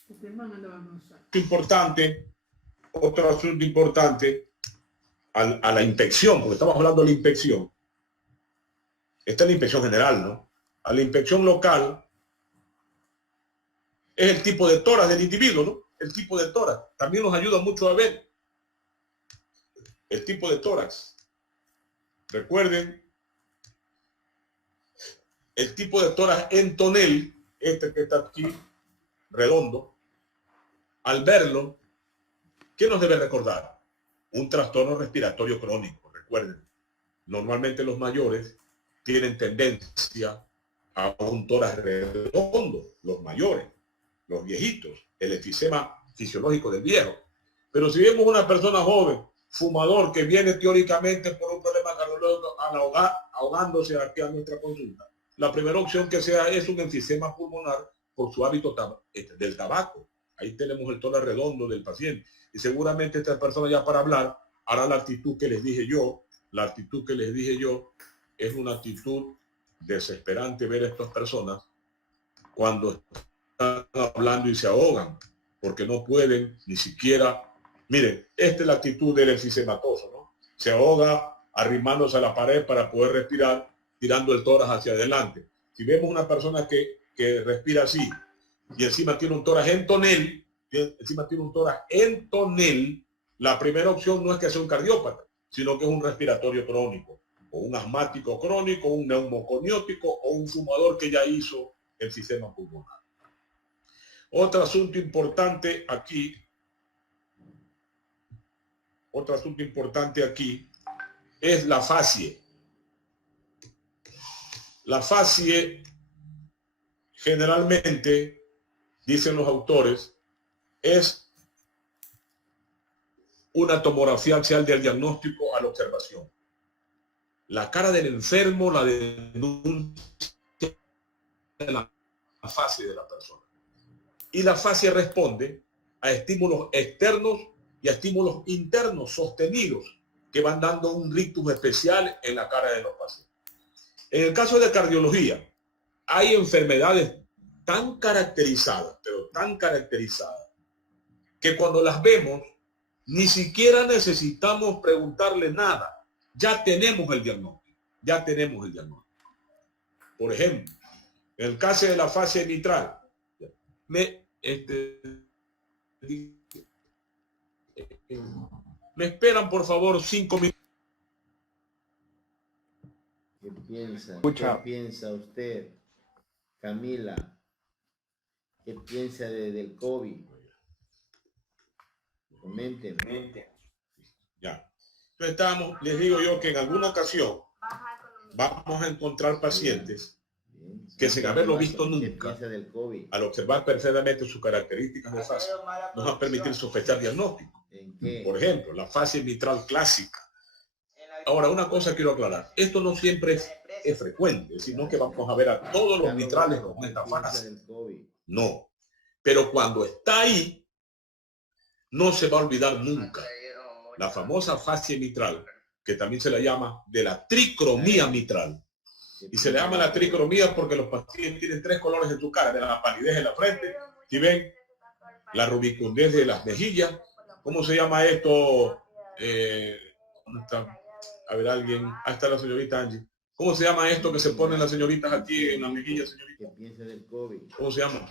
Este man andaba con sueño. Importante, otro asunto importante, a la inspección, porque estamos hablando de la inspección. Esta es la inspección general, ¿no? A la inspección local es el tipo de tórax del individuo, ¿no? El tipo de tórax. También nos ayuda mucho a ver el tipo de tórax. Recuerden, el tipo de tórax en tonel, este que está aquí, redondo, al verlo, ¿qué nos debe recordar? Un trastorno respiratorio crónico. Recuerden, normalmente los mayores tienen tendencia a un tórax redondo, los mayores, los viejitos, el efisema fisiológico del viejo. Pero si vemos una persona joven, fumador, que viene teóricamente por un problema cardiológico ahogándose aquí a nuestra consulta, la primera opción que sea es un enfisema pulmonar por su hábito del tabaco. Ahí tenemos el tórax redondo del paciente. Y seguramente esta persona ya para hablar hará la actitud que les dije yo. La actitud que les dije yo es una actitud desesperante ver a estas personas cuando están hablando y se ahogan, porque no pueden ni siquiera... Miren, esta es la actitud del enfisematoso, ¿no? Se ahoga arrimándose a la pared para poder respirar, tirando el tórax hacia adelante. Si vemos una persona que respira así y encima tiene un tórax en tonel, la primera opción no es que sea un cardiópata, sino que es un respiratorio crónico, o un asmático crónico, un neumoconiótico o un fumador que ya hizo enfisema pulmonar. Otro asunto importante aquí es la facie. La facie generalmente, dicen los autores, es una tomografía axial del diagnóstico a la observación. La cara del enfermo la denuncia la facie de la persona. Y la facie responde a estímulos externos y a estímulos internos sostenidos que van dando un rictus especial en la cara de los pacientes. En el caso de cardiología, hay enfermedades tan caracterizadas, pero tan caracterizadas, que cuando las vemos, ni siquiera necesitamos preguntarle nada. Ya tenemos el diagnóstico. Por ejemplo, en el caso de la fascia mitral, Me esperan, por favor, 5 minutos. ¿Qué piensa? Escucha. ¿Qué piensa usted, Camila? ¿Qué piensa del COVID? Coménteme. Ya. Entonces les digo yo que en alguna ocasión vamos a encontrar pacientes que sin haberlo visto nunca, al observar perfectamente sus características de fase, nos va a permitir sospechar diagnóstico. Por ejemplo, la fase mitral clásica. Ahora, una cosa quiero aclarar. Esto no siempre es frecuente, sino que vamos a ver a todos los mitrales con esta fase. No. Pero cuando está ahí, no se va a olvidar nunca. La famosa fase mitral, que también se la llama de la tricromía mitral. Y se le llama la tricromía porque los pacientes tienen 3 colores en su cara, de la palidez en la frente, si ven, la rubicundez de las mejillas. ¿Cómo se llama esto? ¿Dónde está? A ver, alguien. Ahí está la señorita Angie. ¿Cómo se llama esto que se ponen las señoritas aquí en la mejilla, señorita? ¿Cómo se llama?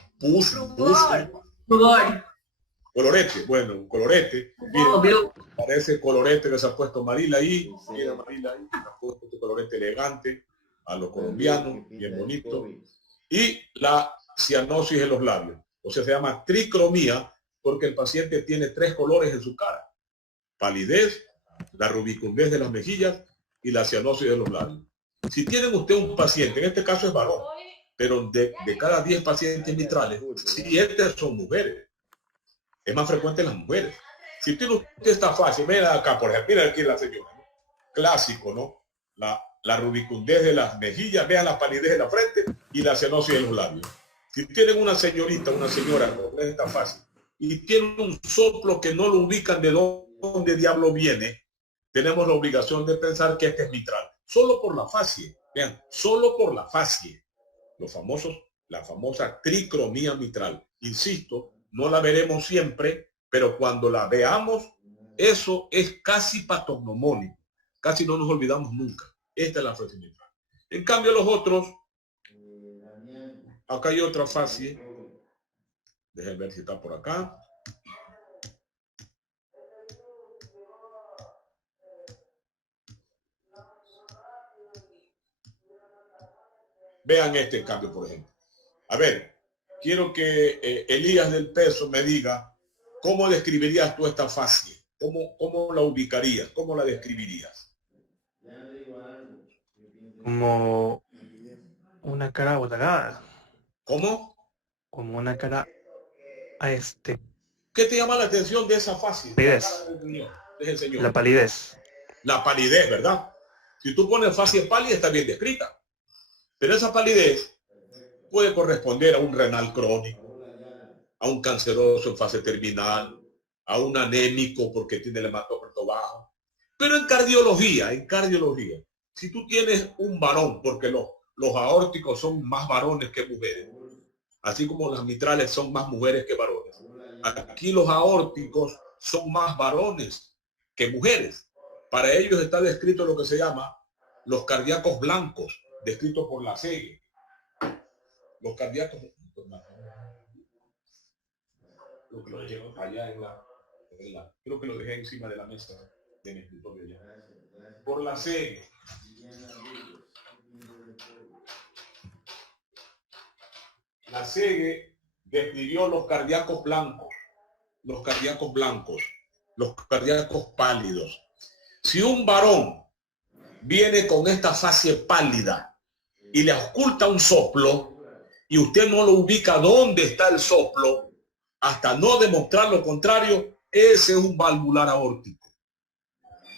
Colorete. Bueno, colorete. Mira, parece colorete que se ha puesto Marila ahí. Mira, Marila ahí. Se ha puesto este colorete elegante a los colombianos, bien bonito. Y la cianosis en los labios. O sea, se llama tricromía porque el paciente tiene 3 colores en su cara. Palidez, la rubicundez de las mejillas y la cianosis de los labios. Si tienen usted un paciente, en este caso es varón, pero de cada 10 pacientes mitrales, 7 son mujeres. Es más frecuente en las mujeres. Si tiene usted esta fase, mira acá, por ejemplo, mira aquí la señora, ¿no? Clásico, ¿no? La rubicundez de las mejillas, vean la palidez de la frente y la cianosis de los labios. Si tienen una señorita, una señora con esta fase y tienen un soplo que no lo ubican de dónde diablo viene, tenemos la obligación de pensar que este es mitral. Solo por la fascie, vean, solo por la fascie. La famosa tricromía mitral. Insisto, no la veremos siempre, pero cuando la veamos, eso es casi patognomónico. Casi no nos olvidamos nunca. Esta es la fase mitral. En cambio, los otros, acá hay otra fascie. Déjenme ver si está por acá. Vean este cambio, por ejemplo. A ver, quiero que Elías del Peso me diga cómo describirías tú esta fascie. ¿Cómo la ubicarías? ¿Cómo la describirías? Como una cara abotagada. ¿Cómo? Como una cara a este. ¿Qué te llama la atención de esa fascie? Palidez. La palidez. La palidez, ¿verdad? Si tú pones fascie pálida, está bien descrita. Pero esa palidez puede corresponder a un renal crónico, a un canceroso en fase terminal, a un anémico porque tiene el hematócrito bajo. Pero en cardiología, si tú tienes un varón, porque los aórticos son más varones que mujeres, así como las mitrales son más mujeres que varones. Aquí los aórticos son más varones que mujeres. Para ellos está descrito lo que se llama los cardíacos blancos, descrito por la SEGE. Los cardíacos, lo que lo dejé allá creo que lo dejé encima de la mesa de mi escritorio ya. Por la SEGE. La SEGE describió los cardíacos blancos, los cardíacos pálidos. Si un varón viene con esta fase pálida y le oculta un soplo y usted no lo ubica dónde está el soplo, hasta no demostrar lo contrario, ese es un valvular aórtico.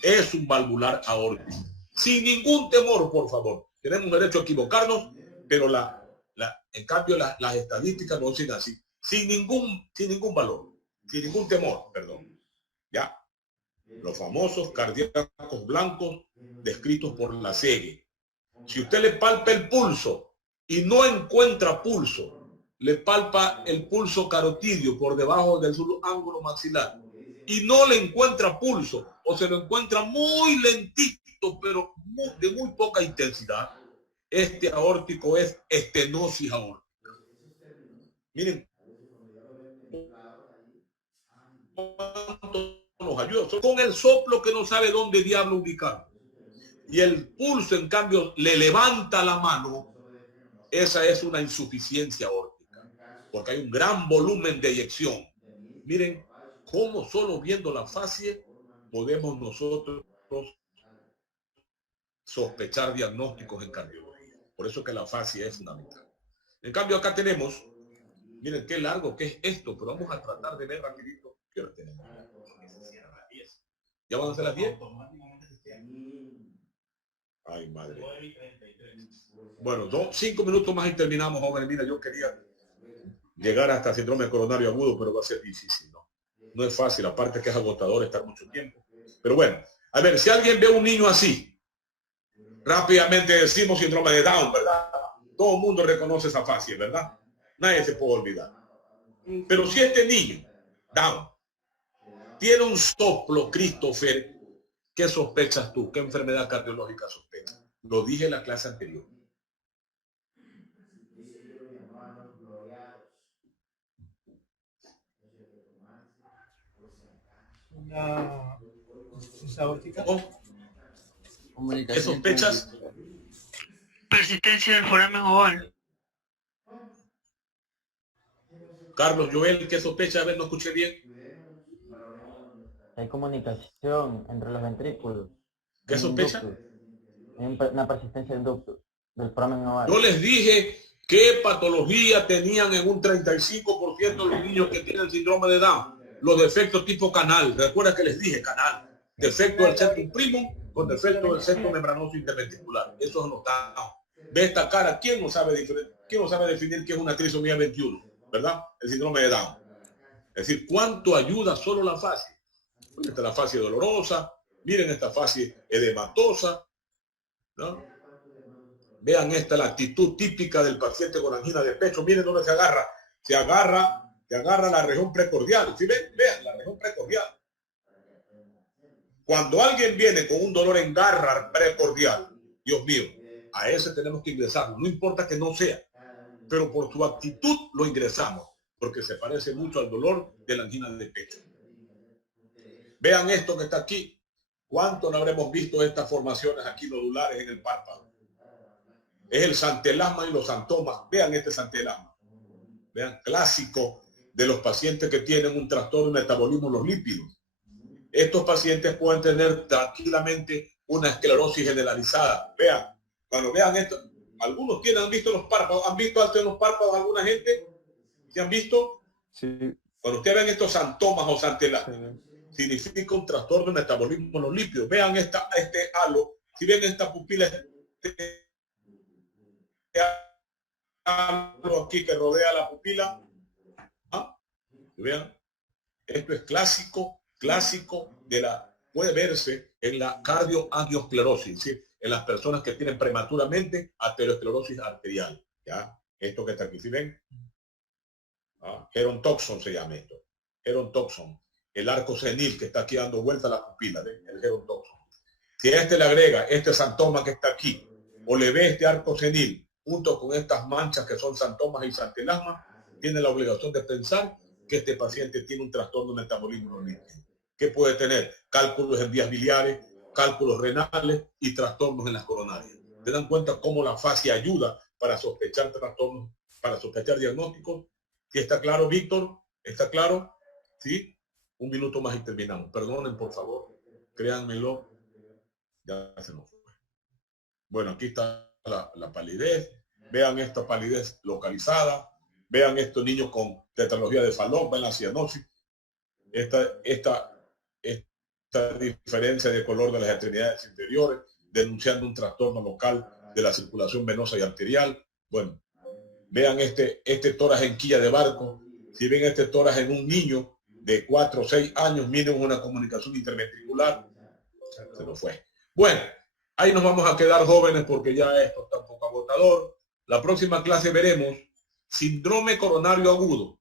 Es un valvular aórtico. Sin ningún temor, por favor. Tenemos derecho a equivocarnos, pero en cambio las estadísticas no dicen así. Sin ningún valor. Sin ningún temor, perdón. ¿Ya? Los famosos cardíacos blancos descritos por la SEGE. Si usted le palpa el pulso y no encuentra pulso, le palpa el pulso carotidio por debajo del ángulo maxilar y no le encuentra pulso o se lo encuentra muy lentito, pero de muy poca intensidad, este aórtico es estenosis aórtica. Miren, ¿cuánto nos ayuda. Con el soplo que no sabe dónde diablo ubicar. Y el pulso, en cambio, le levanta la mano. Esa es una insuficiencia aórtica. Porque hay un gran volumen de eyección. Miren cómo solo viendo la fascia podemos nosotros sospechar diagnósticos en cardiología. Por eso que la fascia es fundamental. En cambio, acá tenemos, miren qué largo que es esto, pero vamos a tratar de ver rapidito qué hora tenemos. ¿Ya van a ser las 10? Ay, madre. Bueno, 5 minutos más y terminamos, jóvenes. Mira, yo quería llegar hasta síndrome coronario agudo, pero va a ser difícil, ¿no? No es fácil, aparte que es agotador estar mucho tiempo. Pero bueno, a ver, si alguien ve a un niño así, rápidamente decimos síndrome de Down, ¿verdad? Todo el mundo reconoce esa fase, ¿verdad? Nadie se puede olvidar. Pero si este niño, Down, tiene un soplo, Christopher, ¿qué sospechas tú? ¿Qué enfermedad cardiológica sospechas? Lo dije en la clase anterior. Una aórtica. ¿Qué sospechas? Persistencia del foramen oval. Carlos Joel, ¿qué sospecha? A ver, no escuché bien. Hay comunicación entre los ventrículos. ¿Qué sospecha? Hay una persistencia del ducto, del foramen oval. Yo les dije qué patología tenían en un 35% los niños que tienen síndrome de Down. Los defectos tipo canal. ¿Recuerda que les dije canal? Defecto del septum primum con defecto del septo membranoso interventricular. Eso es notado. Ve esta cara. ¿Quién no sabe definir qué es una trisomía 21? ¿Verdad? El síndrome de Down. Es decir, ¿cuánto ayuda solo la fase? Esta es la fase dolorosa. Miren esta fase edematosa, ¿no? Vean esta, la actitud típica del paciente con angina de pecho. Miren dónde se agarra. Se agarra la región precordial. ¿Sí ven? Vean, la región precordial. Cuando alguien viene con un dolor en garra precordial, Dios mío, a ese tenemos que ingresarlo. No importa que no sea, pero por su actitud lo ingresamos, porque se parece mucho al dolor de la angina de pecho. Vean esto que está aquí. ¿Cuánto no habremos visto estas formaciones aquí nodulares en el párpado? Es el santelasma y los santomas. Vean este santelasma. Vean, clásico de los pacientes que tienen un trastorno de metabolismo de los lípidos. Estos pacientes pueden tener tranquilamente una esclerosis generalizada. Vean, cuando vean esto, algunos han visto los párpados, han visto alto en los párpados alguna gente, ¿se han visto? Sí. Cuando ustedes ven estos santomas o santelasmas, significa un trastorno de metabolismo de los lípidos. Vean este halo, si ven esta pupila, este halo aquí que rodea la pupila, vean, esto es clásico puede verse en la cardioangiosclerosis, ¿sí? En las personas que tienen prematuramente aterosclerosis arterial, ¿ya? Esto que está aquí, ¿sí ven? Gerontoxon se llama esto, gerontoxon, el arco senil que está aquí dando vuelta a la pupila, ¿ven? El gerontoxon. Si a este le agrega este santoma que está aquí, o le ve este arco senil, junto con estas manchas que son santomas y santelasmas, tiene la obligación de pensar que este paciente tiene un trastorno de metabolismo lípido. ¿Qué puede tener? Cálculos en vías biliares, cálculos renales y trastornos en las coronarias. ¿Se dan cuenta cómo la fascia ayuda para sospechar trastornos, para sospechar diagnósticos? ¿Sí está claro, Víctor? ¿Está claro? ¿Sí? Un minuto más y terminamos. Perdonen, por favor. Créanmelo. Ya se nos fue. Bueno, aquí está la palidez. Vean esta palidez localizada. Vean estos niños con tetralogía de Fallot, ven la cianosis. Esta diferencia de color de las extremidades inferiores, denunciando un trastorno local de la circulación venosa y arterial. Bueno, vean este tórax en quilla de barco. Si ven este tórax en un niño de 4 o 6 años, miren una comunicación interventricular. Se nos fue. Bueno, ahí nos vamos a quedar, jóvenes, porque ya esto está un poco agotador. La próxima clase veremos síndrome coronario agudo.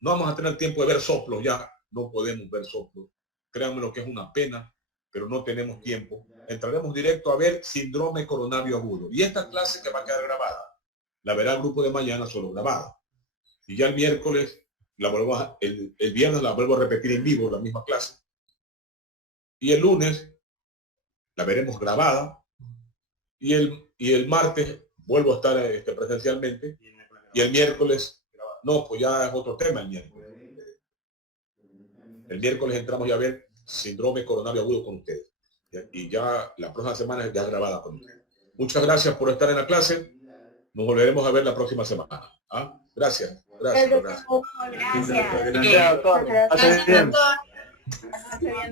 No vamos a tener tiempo de ver soplos, ya no podemos ver soplos. Créanme lo que es una pena, pero no tenemos tiempo. Entraremos directo a ver síndrome coronario agudo. Y esta clase que va a quedar grabada, la verá el grupo de mañana solo grabada. Y ya el miércoles, el viernes la vuelvo a repetir en vivo, la misma clase. Y el lunes la veremos grabada. Y el martes vuelvo a estar presencialmente. Y el miércoles, no, pues ya es otro tema el miércoles. El miércoles entramos ya a ver síndrome coronario agudo con ustedes. Y ya la próxima semana ya grabada con ustedes. Muchas gracias por estar en la clase. Nos volveremos a ver la próxima semana. ¿Ah? Gracias. Gracias. Gracias. Gracias.